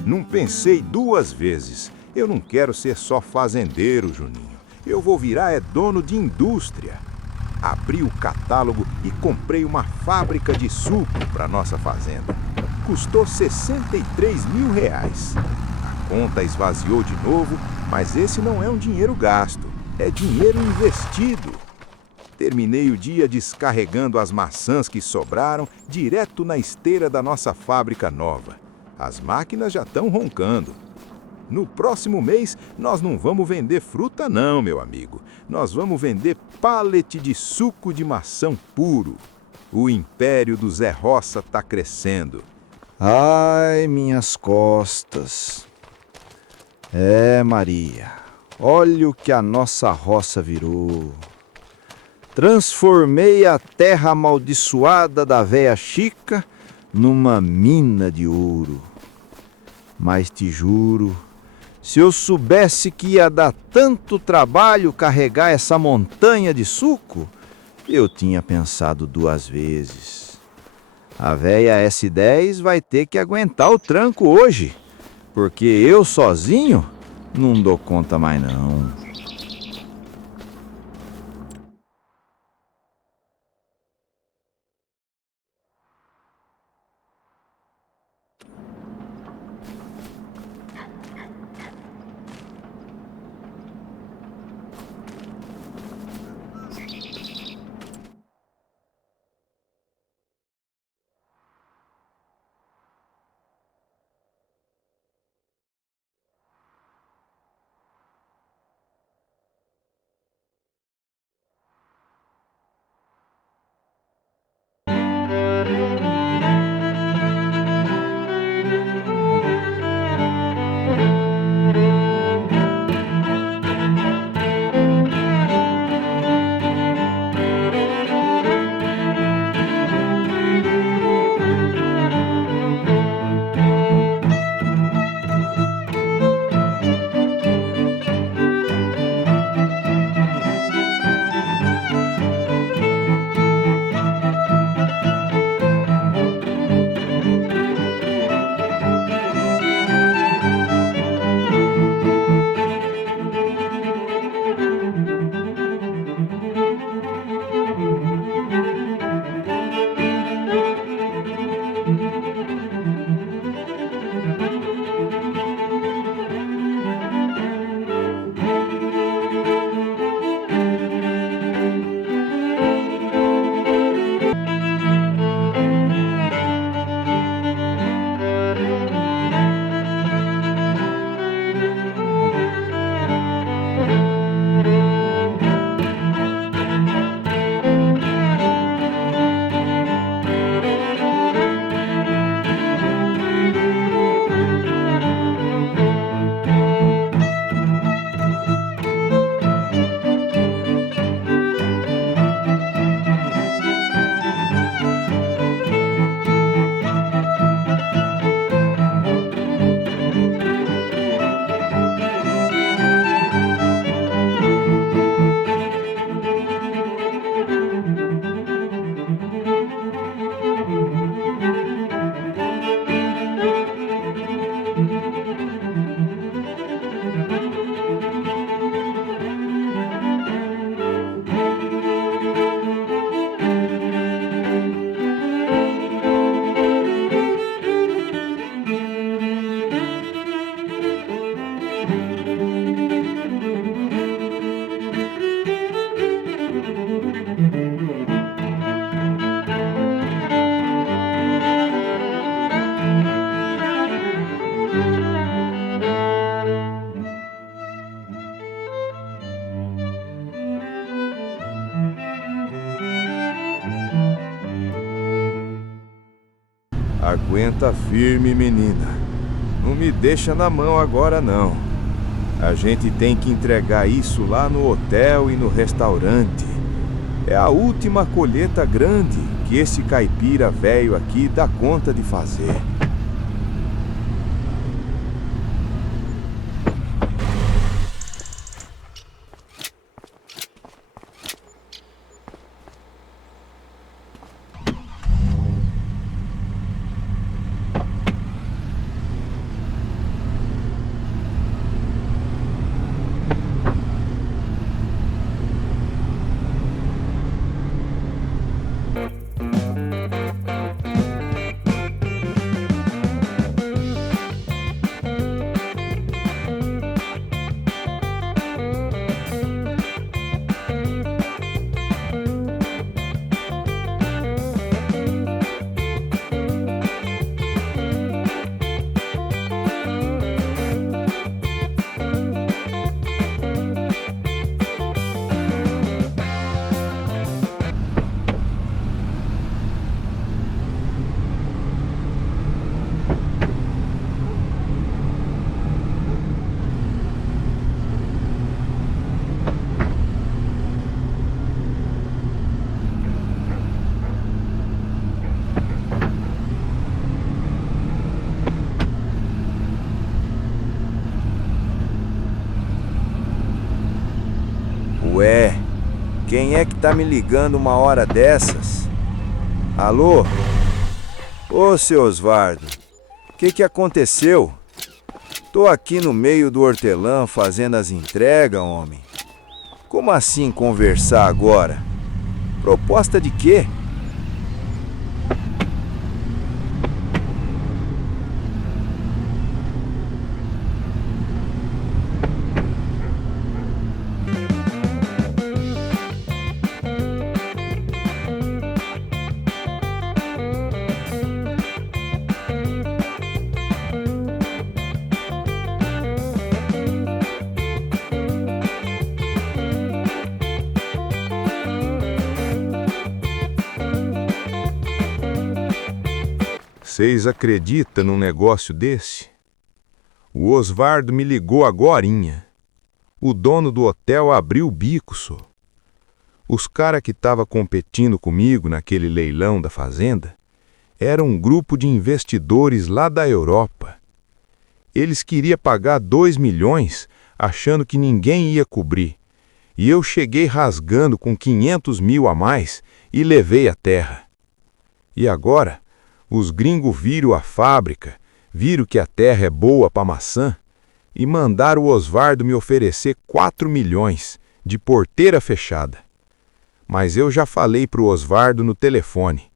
Não pensei 2 vezes. Eu não quero ser só fazendeiro, Juninho. Eu vou virar dono de indústria. Abri o catálogo e comprei uma fábrica de suco para nossa fazenda. Custou 63 mil reais. A conta esvaziou de novo, mas esse não é um dinheiro gasto, é dinheiro investido. Terminei o dia descarregando as maçãs que sobraram direto na esteira da nossa fábrica nova. As máquinas já estão roncando. No próximo mês, nós não vamos vender fruta não, meu amigo. Nós vamos vender pallet de suco de maçã puro. O império do Zé Roça está crescendo. Ai, minhas costas. Maria, olha o que a nossa roça virou. Transformei a terra amaldiçoada da véia Chica numa mina de ouro. Mas te juro, se eu soubesse que ia dar tanto trabalho carregar essa montanha de suco, eu tinha pensado 2 vezes. A véia S10 vai ter que aguentar o tranco hoje, porque eu sozinho não dou conta mais não. Aguenta firme, menina. Não me deixa na mão agora, não. A gente tem que entregar isso lá no hotel e no restaurante. É a última colheita grande que esse caipira velho aqui dá conta de fazer. Ué, quem é que tá me ligando uma hora dessas? Alô? Ô, seu Osvaldo, o que aconteceu? Tô aqui no meio do hortelã fazendo as entregas, homem. Como assim conversar agora? Proposta de quê? Vocês acreditam num negócio desse? O Osvaldo me ligou agorinha. O dono do hotel abriu o bico, só. Os caras que estavam competindo comigo naquele leilão da fazenda eram um grupo de investidores lá da Europa. Eles queriam pagar 2 milhões achando que ninguém ia cobrir. E eu cheguei rasgando com 500 mil a mais e levei a terra. E agora, os gringos viram a fábrica, viram que a terra é boa para maçã e mandaram o Osvaldo me oferecer 4 milhões de porteira fechada. Mas eu já falei pro Osvaldo no telefone.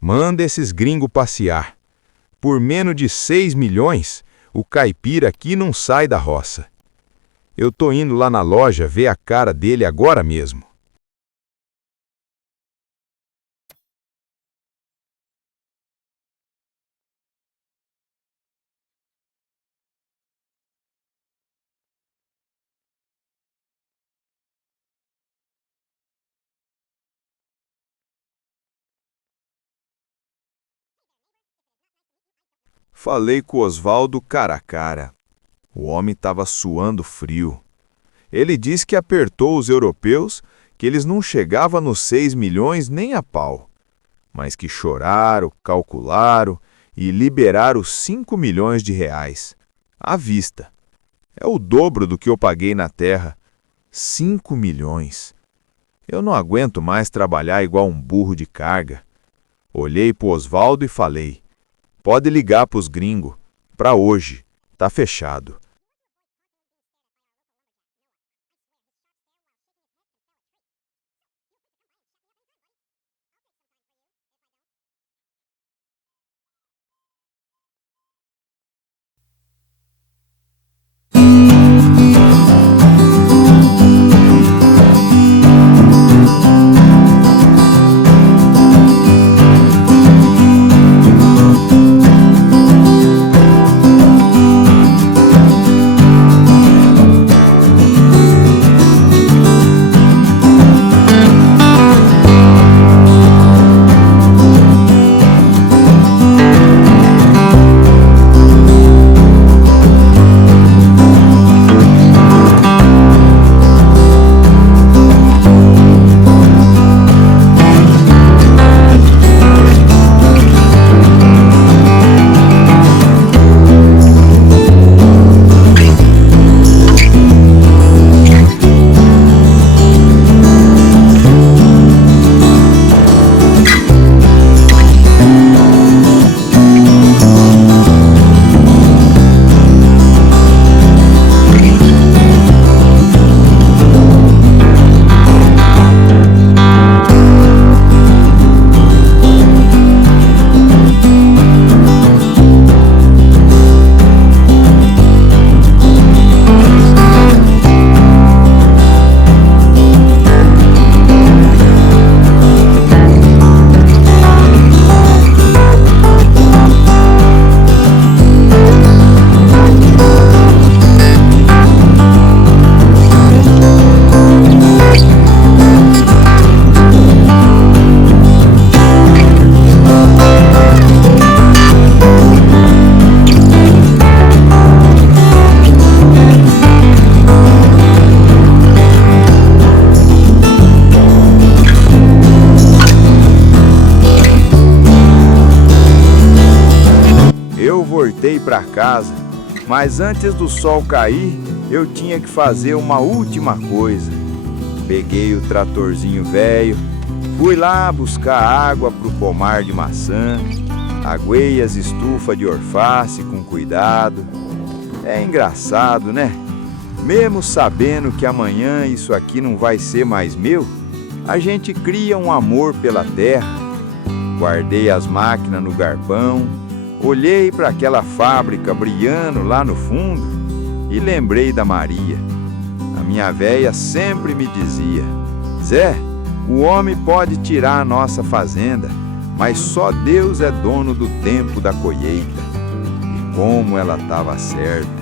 Manda esses gringos passear. Por menos de 6 milhões, o caipira aqui não sai da roça. Eu tô indo lá na loja ver a cara dele agora mesmo. Falei com o Osvaldo cara a cara. O homem estava suando frio. Ele disse que apertou os europeus, que eles não chegavam nos 6 milhões nem a pau, mas que choraram, calcularam e liberaram 5 milhões de reais, à vista. É o dobro do que eu paguei na terra. 5 milhões. Eu não aguento mais trabalhar igual um burro de carga. Olhei pro Osvaldo e falei: pode ligar pros gringos. Pra hoje. Tá fechado. Eu voltei para casa, mas antes do sol cair, eu tinha que fazer uma última coisa. Peguei o tratorzinho velho, fui lá buscar água pro pomar de maçã, aguei as estufas de alface com cuidado. É engraçado, né? Mesmo sabendo que amanhã isso aqui não vai ser mais meu, a gente cria um amor pela terra. Guardei as máquinas no galpão, olhei para aquela fábrica brilhando lá no fundo e lembrei da Maria. A minha véia sempre me dizia: Zé, o homem pode tirar a nossa fazenda, mas só Deus é dono do tempo da colheita. E como ela estava certa.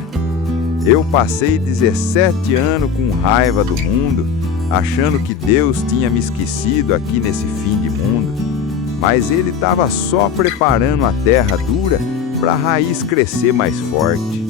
Eu passei 17 anos com raiva do mundo, achando que Deus tinha me esquecido aqui nesse fim de mundo. Mas Ele estava só preparando a terra dura para a raiz crescer mais forte.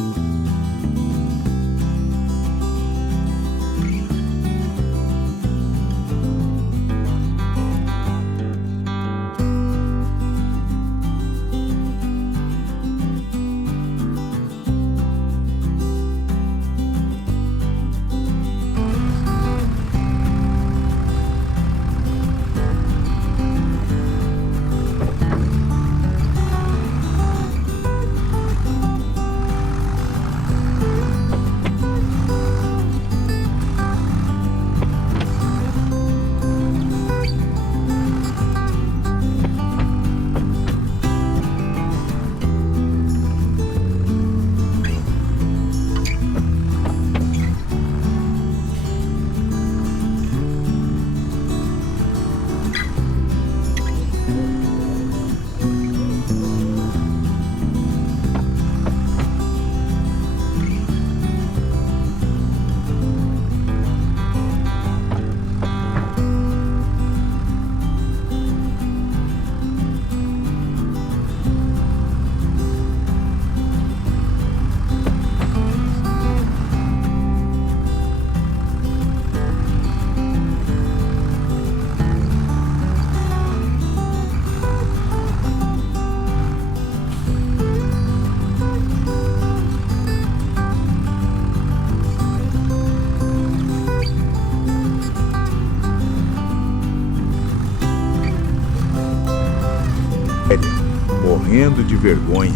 Morrendo de vergonha.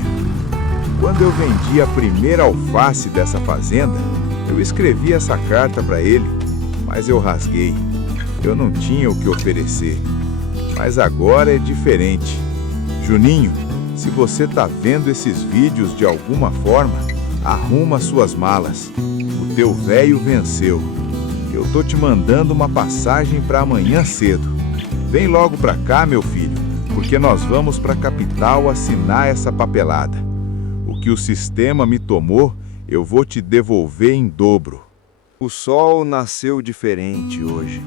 Quando eu vendi a primeira alface dessa fazenda, eu escrevi essa carta para ele, mas eu rasguei. Eu não tinha o que oferecer. Mas agora é diferente. Juninho, se você tá vendo esses vídeos de alguma forma, arruma suas malas. O teu velho venceu. Eu tô te mandando uma passagem para amanhã cedo. Vem logo pra cá, meu filho, porque nós vamos para a capital assinar essa papelada. O que o sistema me tomou, eu vou te devolver em dobro. O sol nasceu diferente hoje.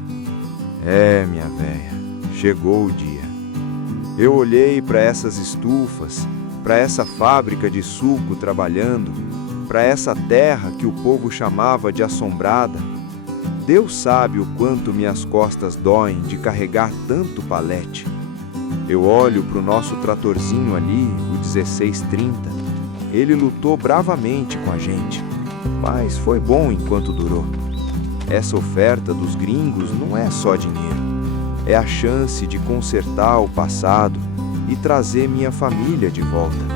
É, minha véia, chegou o dia. Eu olhei para essas estufas, para essa fábrica de suco trabalhando, para essa terra que o povo chamava de assombrada. Deus sabe o quanto minhas costas doem de carregar tanto palete. Eu olho para o nosso tratorzinho ali, o 1630. Ele lutou bravamente com a gente, mas foi bom enquanto durou. Essa oferta dos gringos não é só dinheiro. É a chance de consertar o passado e trazer minha família de volta.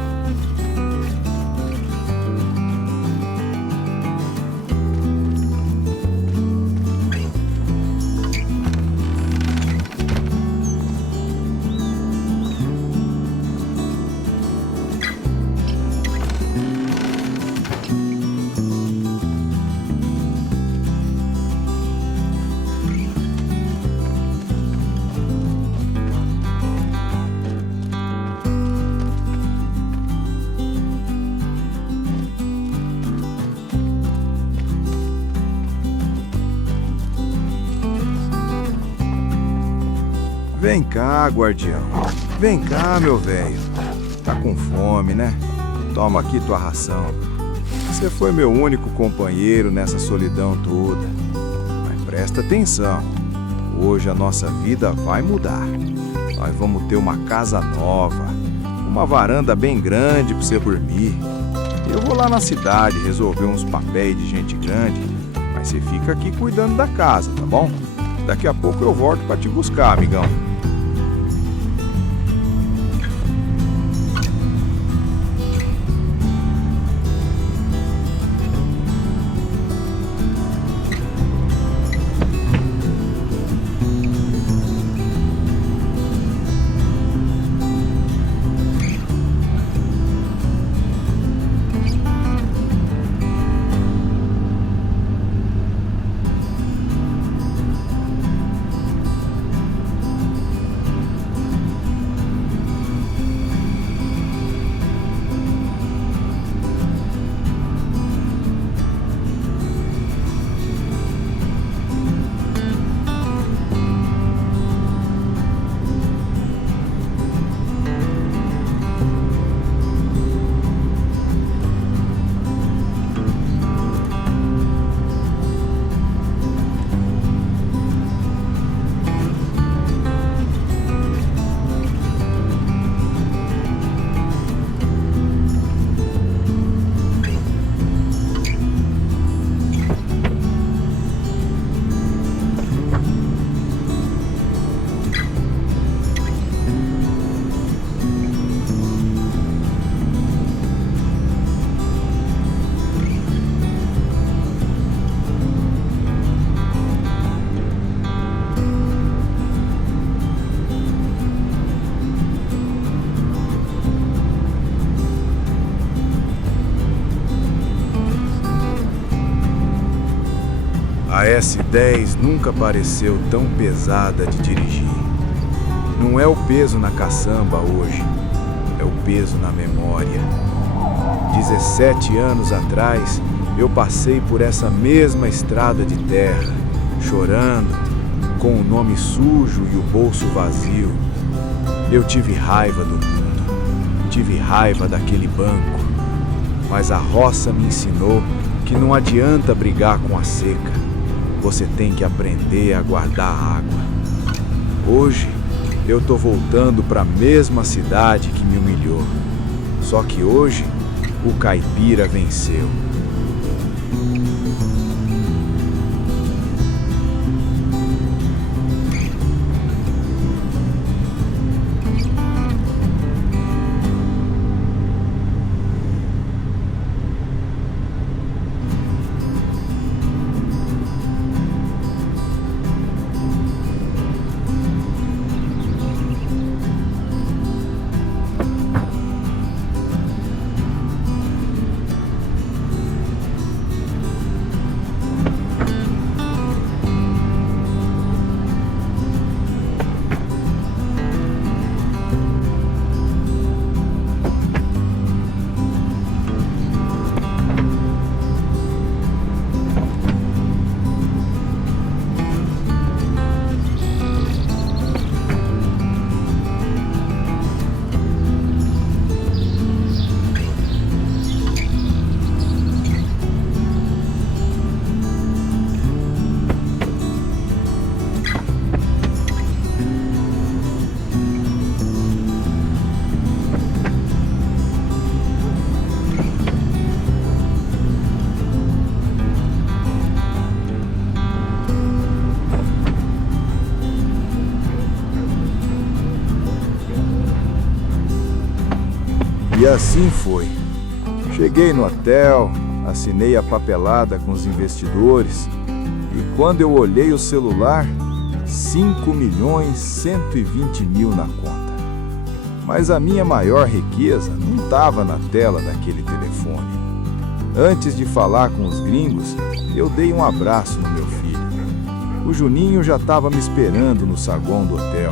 Vem cá, guardião. Vem cá, meu velho. Tá com fome, né? Toma aqui tua ração. Você foi meu único companheiro nessa solidão toda. Mas presta atenção. Hoje a nossa vida vai mudar. Nós vamos ter uma casa nova. uma varanda bem grande para você dormir. Eu vou lá na cidade resolver uns papéis de gente grande, mas você fica aqui cuidando da casa, tá bom? Daqui a pouco eu volto para te buscar, amigão. A S10 nunca pareceu tão pesada de dirigir. Não é o peso na caçamba hoje, é o peso na memória. 17 anos atrás, eu passei por essa mesma estrada de terra, chorando, com o nome sujo e o bolso vazio. Eu tive raiva do mundo, tive raiva daquele banco, mas a roça me ensinou que não adianta brigar com a seca. Você tem que aprender a guardar água. Hoje, eu tô voltando para a mesma cidade que me humilhou. Só que hoje, o caipira venceu. E assim foi. Cheguei no hotel, assinei a papelada com os investidores e quando eu olhei o celular, 5.120.000 na conta. Mas a minha maior riqueza não estava na tela daquele telefone. Antes de falar com os gringos, eu dei um abraço no meu filho. O Juninho já estava me esperando no saguão do hotel.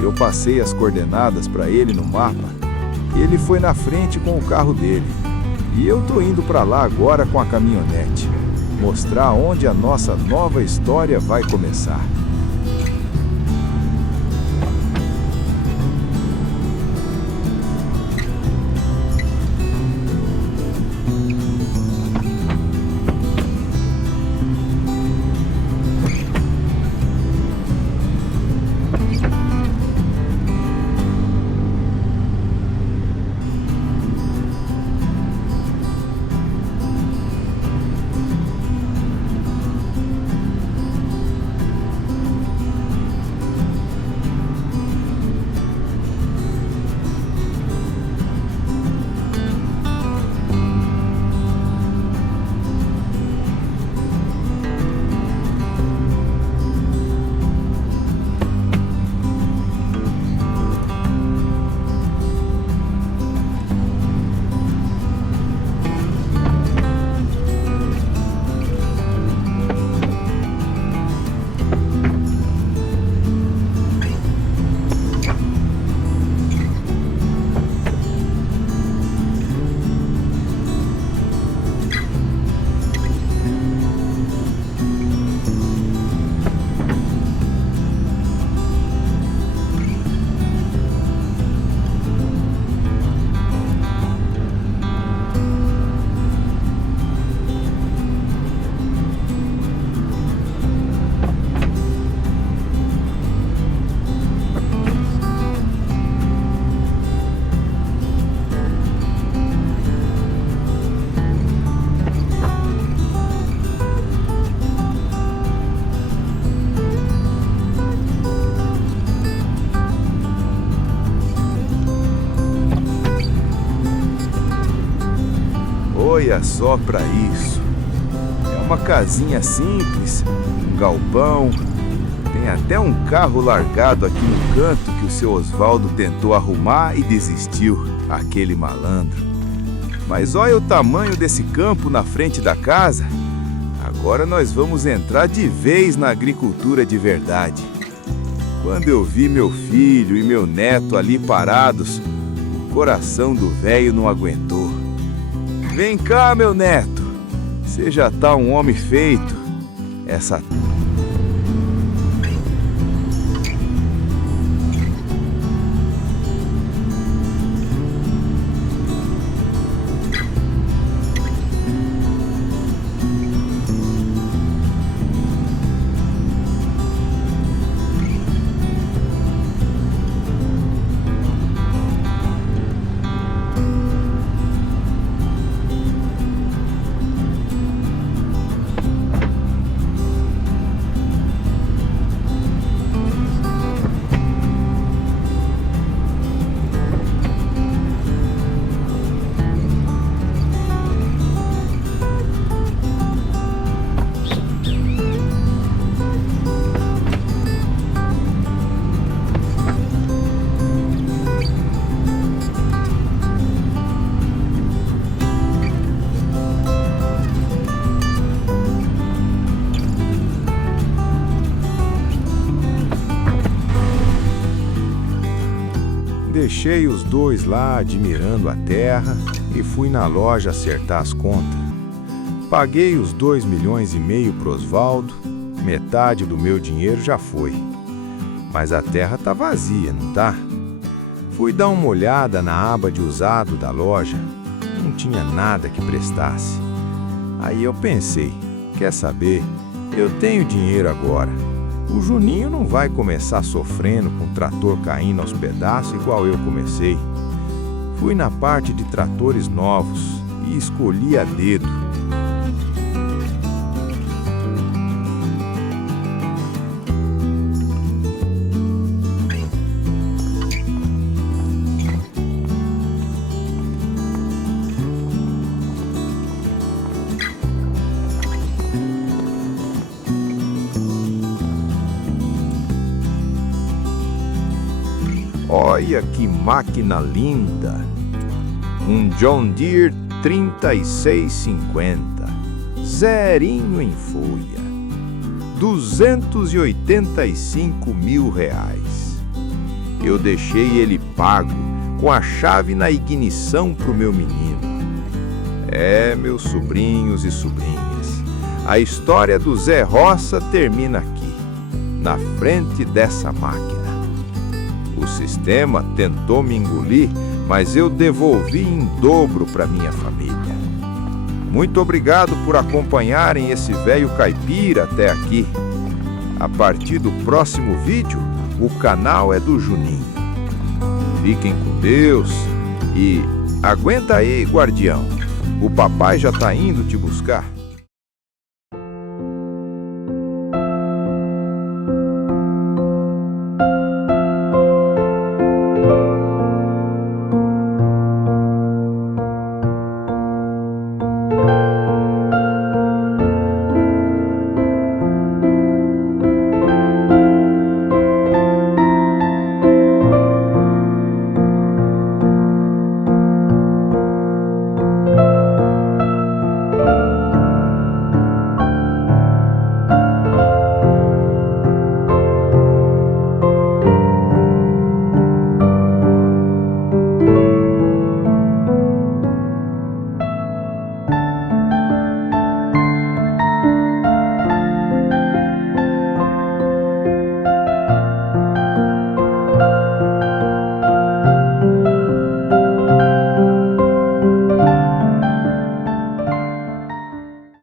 Eu passei as coordenadas para ele no mapa. Ele foi na frente com o carro dele. E eu tô indo para lá agora com a caminhonete. Mostrar onde a nossa nova história vai começar. Olha só pra isso. É uma casinha simples, um galpão. Tem até um carro largado aqui no canto que o seu Osvaldo tentou arrumar e desistiu, aquele malandro. Mas olha o tamanho desse campo na frente da casa. Agora nós vamos entrar de vez na agricultura de verdade. Quando eu vi meu filho e meu neto ali parados, o coração do velho não aguentou. Vem cá, meu neto. Você já tá um homem feito. Essa... Deixei os dois lá admirando a terra e fui na loja acertar as contas. Paguei os 2,5 milhões pro Osvaldo, metade do meu dinheiro já foi. Mas a terra tá vazia, não tá? Fui dar uma olhada na aba de usado da loja, não tinha nada que prestasse. Aí eu pensei, quer saber, eu tenho dinheiro agora. O Juninho não vai começar sofrendo com o trator caindo aos pedaços igual eu comecei. Fui na parte de tratores novos e escolhi a dedo. Olha que máquina linda! Um John Deere 3650, zerinho em folha, R$285 mil. Eu deixei ele pago, com a chave na ignição pro meu menino. Meus sobrinhos e sobrinhas, a história do Zé Roça termina aqui, na frente dessa máquina. O sistema tentou me engolir, mas eu devolvi em dobro para minha família. Muito obrigado por acompanharem esse velho caipira até aqui. A partir do próximo vídeo, o canal é do Juninho. Fiquem com Deus e aguenta aí, guardião. O papai já tá indo te buscar.